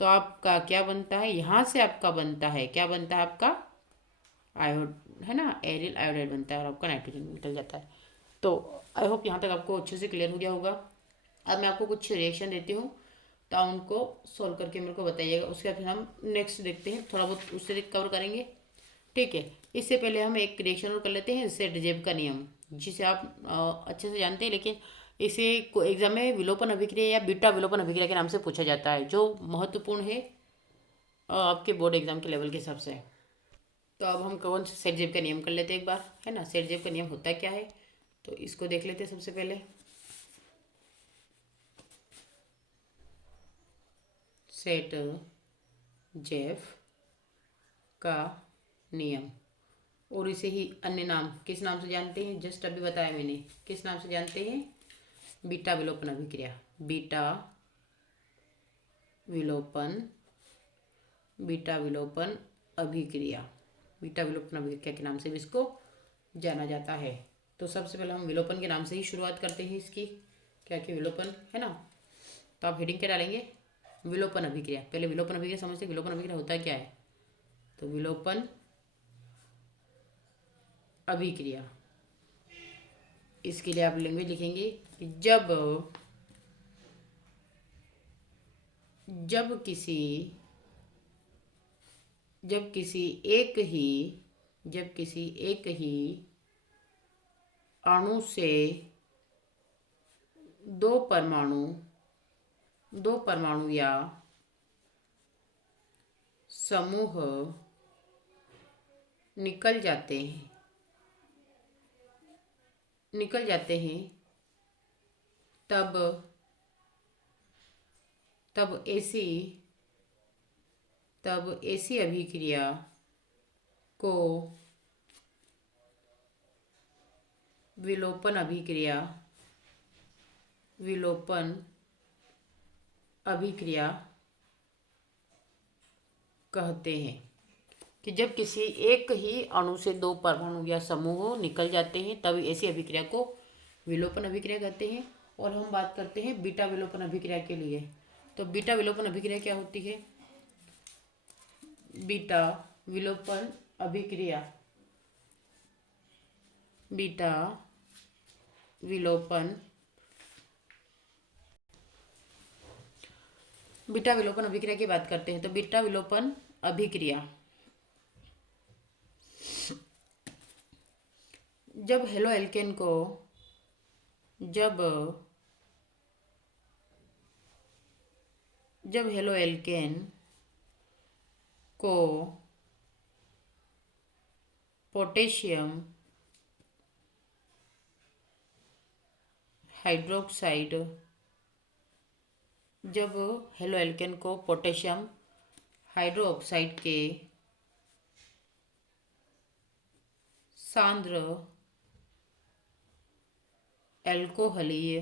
तो आपका क्या बनता है, यहाँ से आपका बनता है, क्या बनता है आपका आयोड, है ना, एरियल आयोडाइड बनता है और आपका नाइट्रोजन निकल जाता है। तो आई होप यहाँ तक आपको अच्छे से क्लियर हो गया होगा। अब मैं आपको कुछ रिएक्शन देती हूँ, तो आप उनको सॉल्व करके मेरे को बताइएगा, उसके बाद फिर हम नेक्स्ट देखते हैं, थोड़ा बहुत उससे कवर करेंगे, ठीक है। इससे पहले हम एक रिएक्शन और कर लेते हैं, जैसे डिजेब का नियम, जिसे आप अच्छे से जानते हैं, लेकिन इसे एग्जाम में विलोपन अभिक्रिया या बीटा विलोपन अभिक्रिया के नाम से पूछा जाता है, जो महत्वपूर्ण है आपके बोर्ड एग्जाम के लेवल के हिसाब से। तो अब हम कौन से सेटजेब का नियम कर लेते हैं एक बार, है ना। सेटजेब का नियम होता क्या है, तो इसको देख लेते हैं सबसे पहले। सेट जेफ का नियम, और इसे ही अन्य नाम किस नाम से जानते हैं, जस्ट अभी बताया मैंने, किस नाम से जानते हैं, बीटा विलोपन अभिक्रिया, बीटा विलोपन, बीटा विलोपन अभिक्रिया, बीटा विलोपन अभिक्रिया के नाम से भी इसको जाना जाता है। तो सबसे पहले हम विलोपन के नाम से ही शुरुआत करते हैं इसकी, क्या कि विलोपन, है ना। तो आप हेडिंग क्या डालेंगे, विलोपन अभिक्रिया। पहले विलोपन अभिक्रिया समझते, विलोपन अभिक्रिया होता क्या है, तो विलोपन अभिक्रिया, इसके लिए आप लैंग्वेज लिखेंगे कि जब किसी जब किसी एक ही जब किसी एक ही अणु से दो परमाणु या समूह निकल जाते हैं, तब ऐसी अभिक्रिया को विलोपन अभिक्रिया कहते हैं। कि जब किसी एक ही अणु से दो परमाणु या समूह निकल जाते हैं, तब ऐसी अभिक्रिया को विलोपन अभिक्रिया कहते हैं। और हम बात करते हैं बीटा विलोपन अभिक्रिया के लिए। तो बीटा विलोपन अभिक्रिया क्या होती है, बीटा विलोपन अभिक्रिया, बीटा विलोपन अभिक्रिया की बात करते हैं। तो बीटा विलोपन अभिक्रिया, जब हेलो एल्केन को पोटेशियम हाइड्रोक्साइड पोटेशियम हाइड्रोक्साइड के सांद्र एल्कोहलीय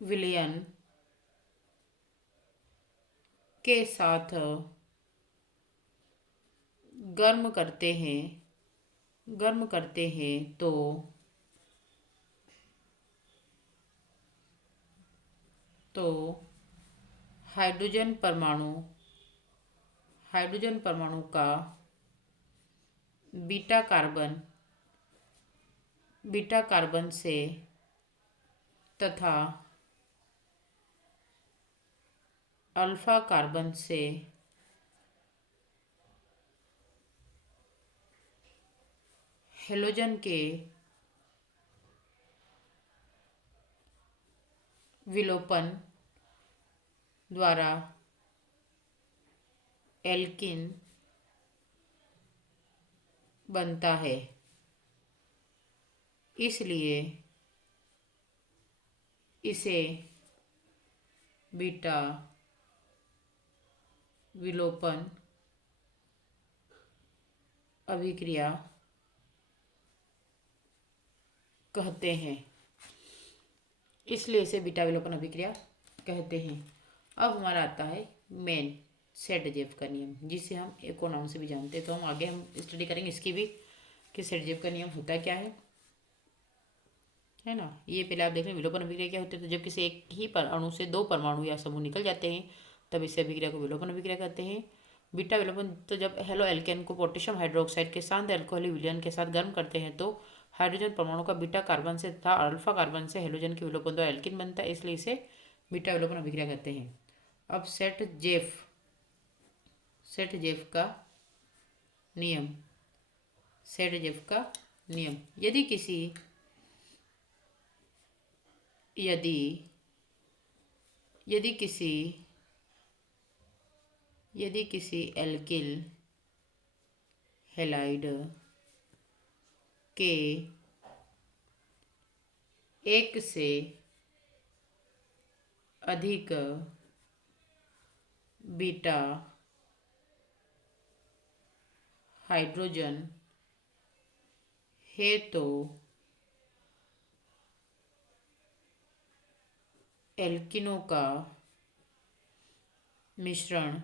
विलयन के साथ गर्म करते हैं, तो हाइड्रोजन परमाणु का बीटा कार्बन से तथा अल्फा कार्बन से हेलोजन के विलोपन द्वारा एल्किन बनता है। इसलिए इसे बीटा विलोपन अभिक्रिया कहते हैं। अब हमारा आता है मेन सेटजेव का नियम, जिसे हम एको नाम से भी जानते हैं। तो हम आगे हम स्टडी करेंगे इसकी भी कि सेटजेव का नियम होता क्या है ना। ये पहले आप देख लें विलोपन अभिक्रिया क्या होती है। तो जब किसी एक ही अणु से दो परमाणु या समूह निकल जाते हैं तब इसे अभिक्रिया को विलोपन अभिक्रिया कहते हैं। बीटा विलोपन, तो जब हेलो एल्केन को पोटेशियम हाइड्रोक्साइड के शांत अल्कोहलिक विलयन के साथ गर्म करते हैं तो हाइड्रोजन परमाणु का बीटा कार्बन से तथा अल्फा कार्बन से हेलोजन के विलोपन द्वारा एल्किन बनता है, इसलिए इसे बीटा विलोपन अभिक्रिया कहते हैं। अब सेट जेफ का नियम। सेट जेफ का नियम, यदि यदि किसी यदि किसी एल्किल हैलाइड के एक से अधिक बीटा हाइड्रोजन है तो एल्किनों का मिश्रण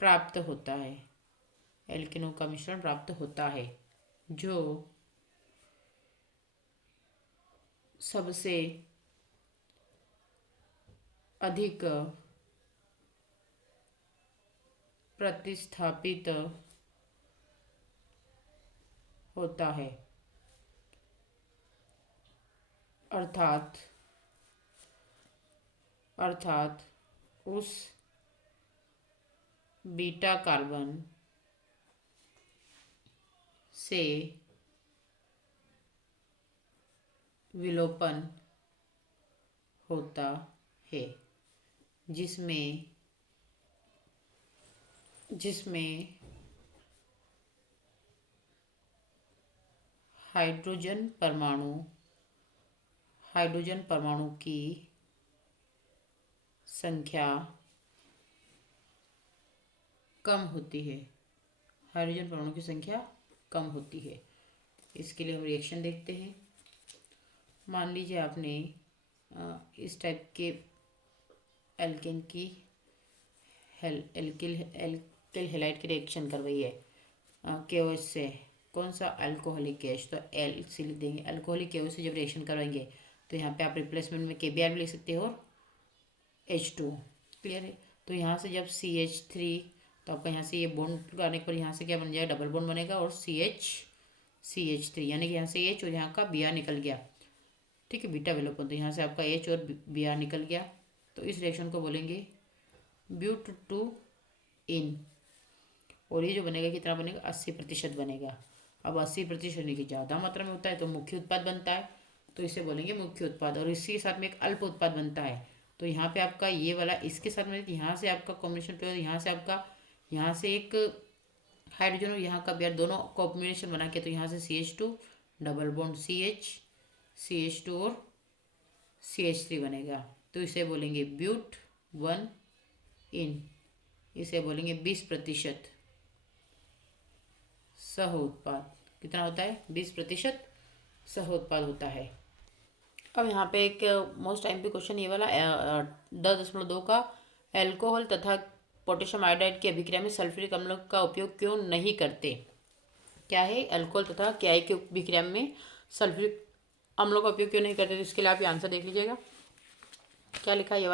प्राप्त होता है। एल्किनों का मिश्रण प्राप्त होता है जो सबसे अधिक प्रतिस्थापित होता है, अर्थात उस बीटा कार्बन से विलोपन होता है जिसमें हाइड्रोजन परमाणु की संख्या कम होती है। हाइड्रोजन परमाणु की संख्या कम होती है। इसके लिए हम रिएक्शन देखते हैं। मान लीजिए आपने इस टाइप के एल्केन की एल्किल हेलाइड की रिएक्शन करवाई है KOH से। कौन सा? अल्कोहलिक गैस, तो एल से लिख देंगे। अल्कोहलिक KOH से जब रिएक्शन करवाएंगे तो यहाँ पे आप रिप्लेसमेंट में KBr भी लिख सकते हो और H2। क्लियर है। तो यहाँ से जब CH3, तो आपका यहाँ से ये बॉन्ड करने पर यहाँ से क्या बन जाएगा? डबल बॉन्ड बनेगा और CH3, यानी कि यहाँ से H और यहाँ का Br निकल गया। ठीक है, बीटा विलोपन, तो यहाँ से आपका H और Br निकल गया। तो इस रिएक्शन को बोलेंगे ब्यूट टू इन। और ये जो बनेगा कितना बनेगा? 80% बनेगा। अब 80% यानी कि ज़्यादा मात्रा में होता है तो मुख्य उत्पाद बनता है, तो इसे बोलेंगे मुख्य उत्पाद। और इसी के साथ में एक अल्प उत्पाद बनता है। तो यहाँ पे आपका ये वाला इसके साथ में यहाँ से आपका कॉम्बिनेशन टू, यहाँ से एक हाइड्रोजन और यहाँ का Br दोनों कॉम्बिनेशन बना के, तो यहाँ से CH2 डबल बॉन्ड CH2 और CH3 बनेगा। तो इसे बोलेंगे ब्यूट 1 इन। इसे बोलेंगे 20% सह उत्पाद। कितना होता है? 20% सह उत्पाद होता है। अब यहाँ पे एक मोस्ट टाइम पे क्वेश्चन ये वाला 10.2 का एल्कोहल तथा पोटेशियम आयोडाइड की अभिक्रिया में सल्फ्यूरिक अम्ल का उपयोग क्यों नहीं करते? क्या है? अल्कोहल तथा KI की अभिक्रिया में सल्फ्यूरिक अम्लों का उपयोग क्यों नहीं करते? तो इसके लिए आप ये आंसर देख लीजिएगा। क्या लिखा है? ये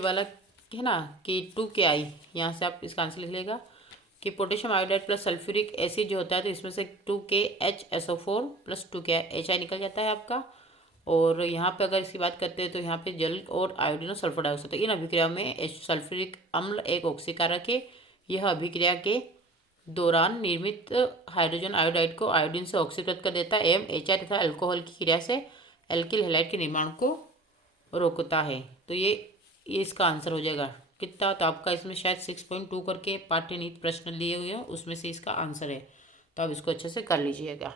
वाला है ना कि 2KI, यहाँ से आप इसका आंसर लिख लेगा कि potassium iodide plus sulphuric acid जो होता है तो इसमें से 2KHSO4 प्लस 2KHI निकल जाता है आपका। और यहाँ पे अगर इसकी बात करते हैं तो यहाँ पे जल और आयोडीन और सल्फर डाइऑक्साइड होता है। इन अभिक्रिया में सल्फ्यूरिक अम्ल एक ऑक्सीकारक है। यह अभिक्रिया के दौरान निर्मित हाइड्रोजन आयोडाइड को आयोडीन से ऑक्सीकृत कर देता है एवं HI तथा अल्कोहल की क्रिया से एल्किल हैलाइड के निर्माण को रोकता है। तो ये इसका आंसर हो जाएगा कितना? तो आपका इसमें शायद 6.2 करके पाठ्यनीति प्रश्न लिए हुए हैं, उसमें से इसका आंसर है। तो आप इसको अच्छे से कर लीजिएगा।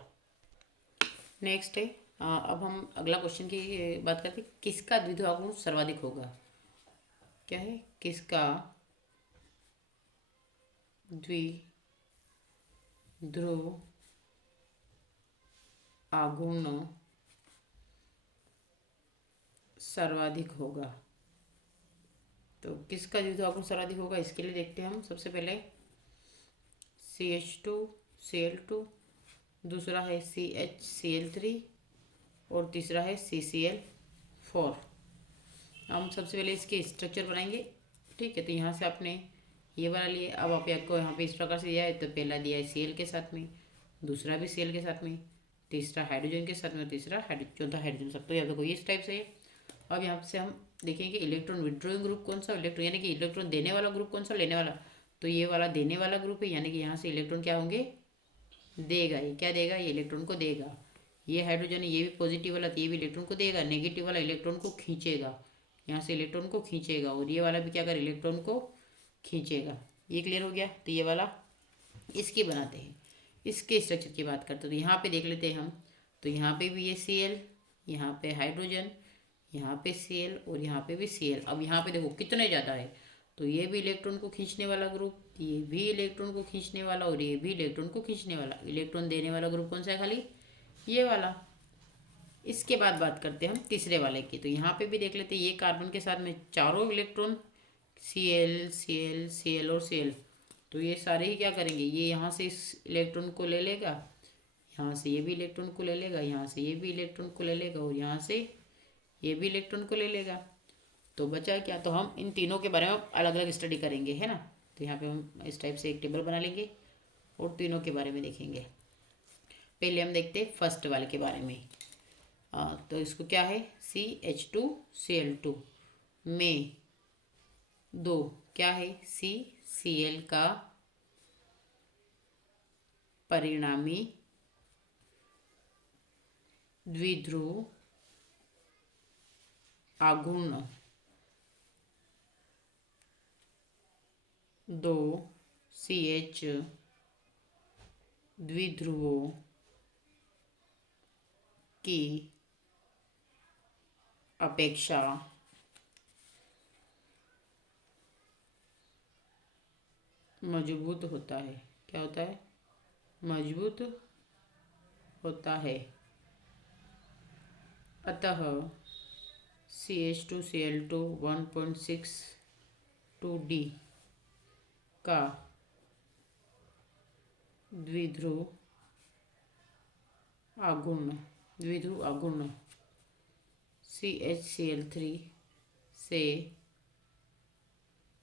नेक्स्ट है, अब हम अगला क्वेश्चन की बात करते हैं। किसका द्विध्रुव आघूर्ण सर्वाधिक होगा? क्या है? किसका द्विध्रुव आघूर्ण सर्वाधिक होगा। तो किसका द्विध्रुव आघूर्ण सर्वाधिक होगा, इसके लिए देखते हैं हम। सबसे पहले CH2Cl2, दूसरा है CHCl3 और तीसरा है CCl4। हम सबसे पहले इसके स्ट्रक्चर बनाएंगे, ठीक है। तो यहाँ से आपने ये वाला लिए, अब आपको यहाँ पे इस प्रकार से दिया है। तो पहला दिया है Cl के साथ में, दूसरा भी Cl के साथ में, तीसरा हाइड्रोजन के साथ में, चौथा हाइड्रोजन सब। तो याद रखो ये इस टाइप से है। अब यहाँ से हम देखेंगे इलेक्ट्रॉन विड्रॉइंग ग्रुप कौन सा, इलेक्ट्रॉन यानी कि इलेक्ट्रॉन देने वाला ग्रुप कौन सा, लेने वाला। तो ये वाला देने वाला ग्रुप है, यानी कि यहाँ से इलेक्ट्रॉन क्या होंगे, देगा। ये क्या देगा, ये इलेक्ट्रॉन को देगा। ये हाइड्रोजन है, ये भी पॉजिटिव वाला, तो ये भी इलेक्ट्रॉन को देगा। नेगेटिव वाला इलेक्ट्रॉन को खींचेगा, यहाँ से इलेक्ट्रॉन को खींचेगा। और ये वाला भी क्या करेगा, इलेक्ट्रॉन को खींचेगा। ये क्लियर हो गया। तो ये वाला इसकी बनाते हैं, इसके स्ट्रक्चर की बात करते हैं। तो यहाँ पे देख लेते हैं हम। तो यहाँ पे भी ये Cl, यहाँ पे हाइड्रोजन, यहाँ पे Cl और यहाँ पे भी Cl। अब यहाँ पे देखो कितने ज़्यादा है। तो ये भी इलेक्ट्रॉन को खींचने वाला ग्रुप, ये भी इलेक्ट्रॉन को खींचने वाला और ये भी इलेक्ट्रॉन को खींचने वाला। इलेक्ट्रॉन देने वाला ग्रुप कौन सा है, खाली ये वाला। इसके बाद बात करते हैं हम तीसरे वाले की। तो यहाँ पे भी देख लेते हैं, ये कार्बन के साथ में चारों इलेक्ट्रॉन Cl और Cl। तो ये सारे ही क्या करेंगे, ये यहाँ से इस इलेक्ट्रॉन को ले लेगा, यहाँ से ये भी इलेक्ट्रॉन को ले लेगा, यहाँ से ये भी इलेक्ट्रॉन को ले लेगा और यहाँ से ये भी इलेक्ट्रॉन को ले लेगा। तो बचा क्या, तो हम इन तीनों के बारे में अलग अलग स्टडी करेंगे, है ना। तो यहाँ पे हम इस टाइप से एक टेबल बना लेंगे और तीनों के बारे में देखेंगे। पहले हम देखते हैं फर्स्ट वाले के बारे में। तो इसको क्या है, CH2Cl2 में दो क्या है, CCl का परिणामी द्विध्रुव आघूर्ण 2 CH द्विध्रुवों की अपेक्षा मजबूत होता है। क्या होता है, मजबूत होता है। अतः CH2Cl2 1.62D का द्विध्रुव आघूर्ण CHCl3 से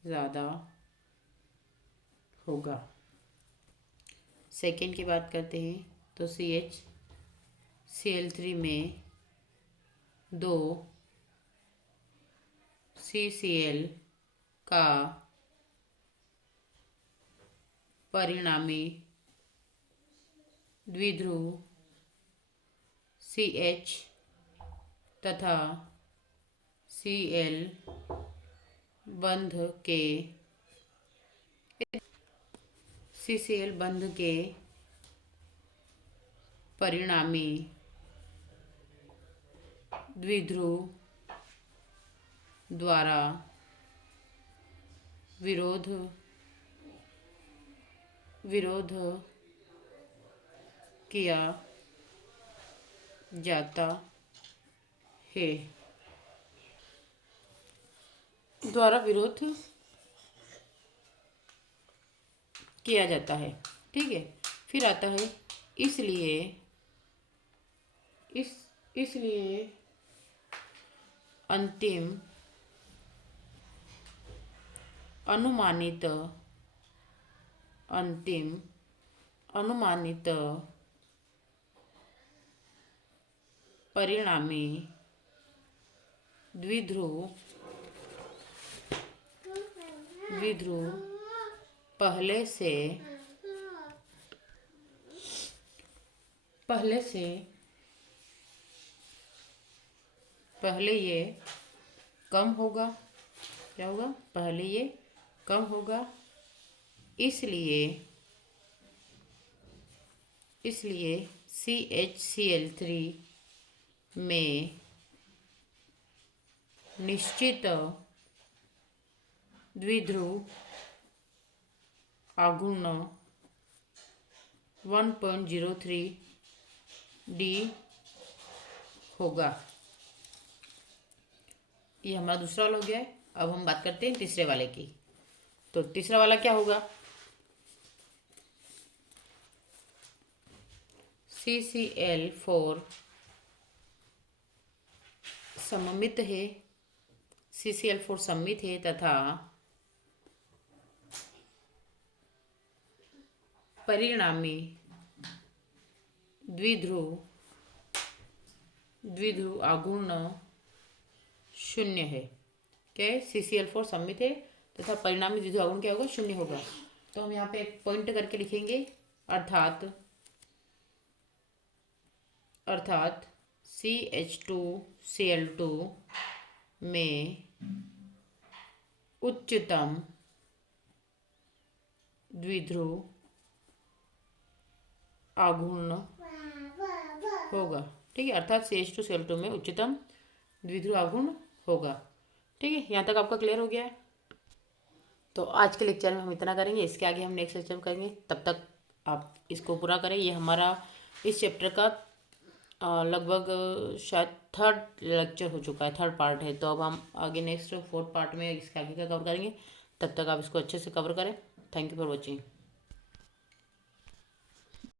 ज़्यादा होगा। सेकेंड की बात करते हैं। तो CHCl3 में दो CCl का परिणामी द्विध्रुव CH तथा Cl बंध के CCl बंध के परिणामी द्विध्रुव द्वारा विरोध किया जाता है, द्वारा विरोध किया जाता है, ठीक है। फिर आता है इसलिए अंतिम अनुमानित परिणामी द्विध्रुव पहले ये कम होगा। क्या होगा, पहले ये कम होगा। इसलिए CHCl3 में निश्चित द्विध्रुव आघूर्ण 1.03D होगा। ये हमारा दूसरा वाला हो गया है। अब हम बात करते हैं तीसरे वाले की। तो तीसरा वाला क्या होगा, CCl4 सममित है, CCl4 सममित है तथा परिणामी द्विध्रुव आघूर्ण शून्य है। क्या है, CCl4 सममित है तथा परिणामी द्विध्रुव आघूर्ण क्या होगा, शून्य होगा। तो हम यहाँ पे एक पॉइंट करके लिखेंगे, अर्थात CH2Cl2 में उच्चतम द्विध्रुव आघूर्ण होगा। ठीक है, अर्थात CH2Cl2 में उच्चतम द्विध्रुव आघूर्ण होगा। ठीक है, यहाँ तक आपका क्लियर हो गया है। तो आज के लेक्चर में हम इतना करेंगे, इसके आगे हम नेक्स्ट लेक्चर करेंगे। तब तक आप इसको पूरा करें। ये हमारा इस चैप्टर का लगभग शायद थर्ड लेक्चर हो चुका है, थर्ड पार्ट है। तो अब हम आगे नेक्स्ट फोर्थ पार्ट में इसके आगे का कवर करेंगे। तब तक आप इसको अच्छे से कवर करें। Thank you for watching.